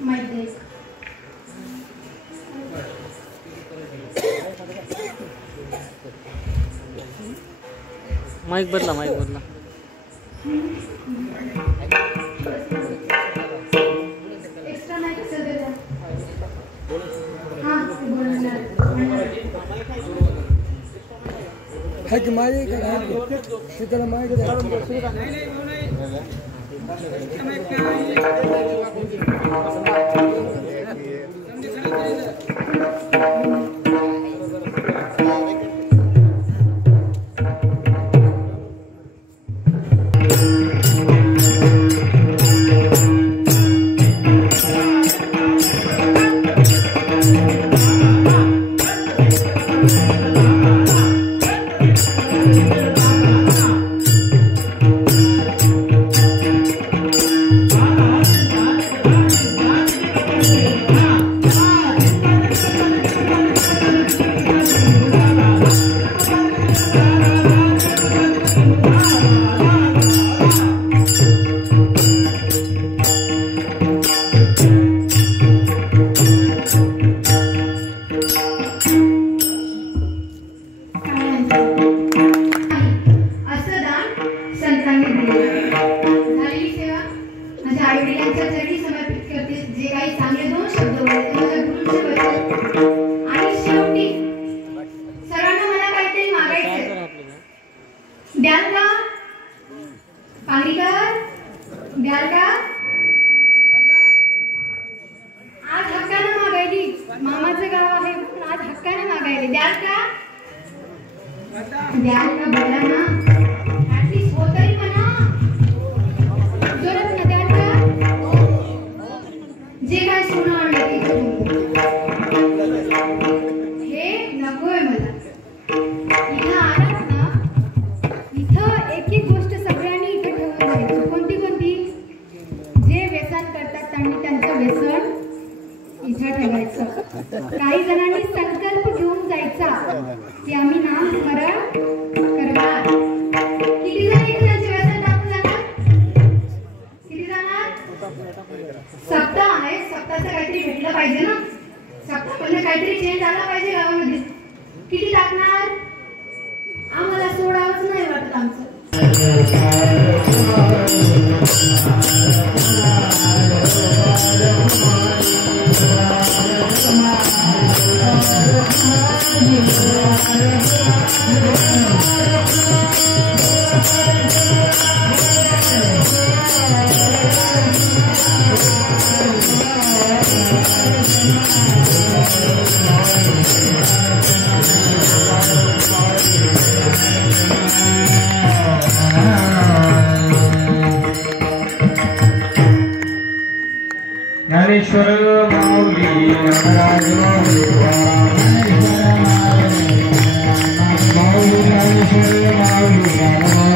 माहित आहे माईक बदला माईक बदला एक्स्ट्रा नाही कसं देता हां बोलणार है कि माइक है इधर माइक द्याल का पांगरीकर द्याल का आज हक्काने मागायली मामाचं गाव आहे पण आज हक्काने मागायले द्याल का बोला ना ऍटलीस्ट हो तरी म्हणा जोरात ना द्याल का जे काय सोनं आणलं ते हे नकोय मला इथं आलात ना इथं एक एक गोष्ट सगळ्यांनी इथे ठेवून जायची कोणती कोणती जे व्यसन करतात त्यांनी त्यांचं व्यसन इथे ठेवायचं काही जणांनी संकल्प घेऊन जायचा की आम्ही नाम स्मरण करणार किती जण इथे त्यांचे व्यसन टाकून जाणार किती जाणार सप्ताह आहे सप्ताहाचं काहीतरी भेटलं पाहिजे ना सप्ताहामध्ये काहीतरी चेंज आला पाहिजे गावामध्ये किती टाकणार आम्हाला सोडावंच नाही वाटत आमचं ज्ञानेश्वर माऊली नटराज माऊली ज्ञानेश्वर माऊली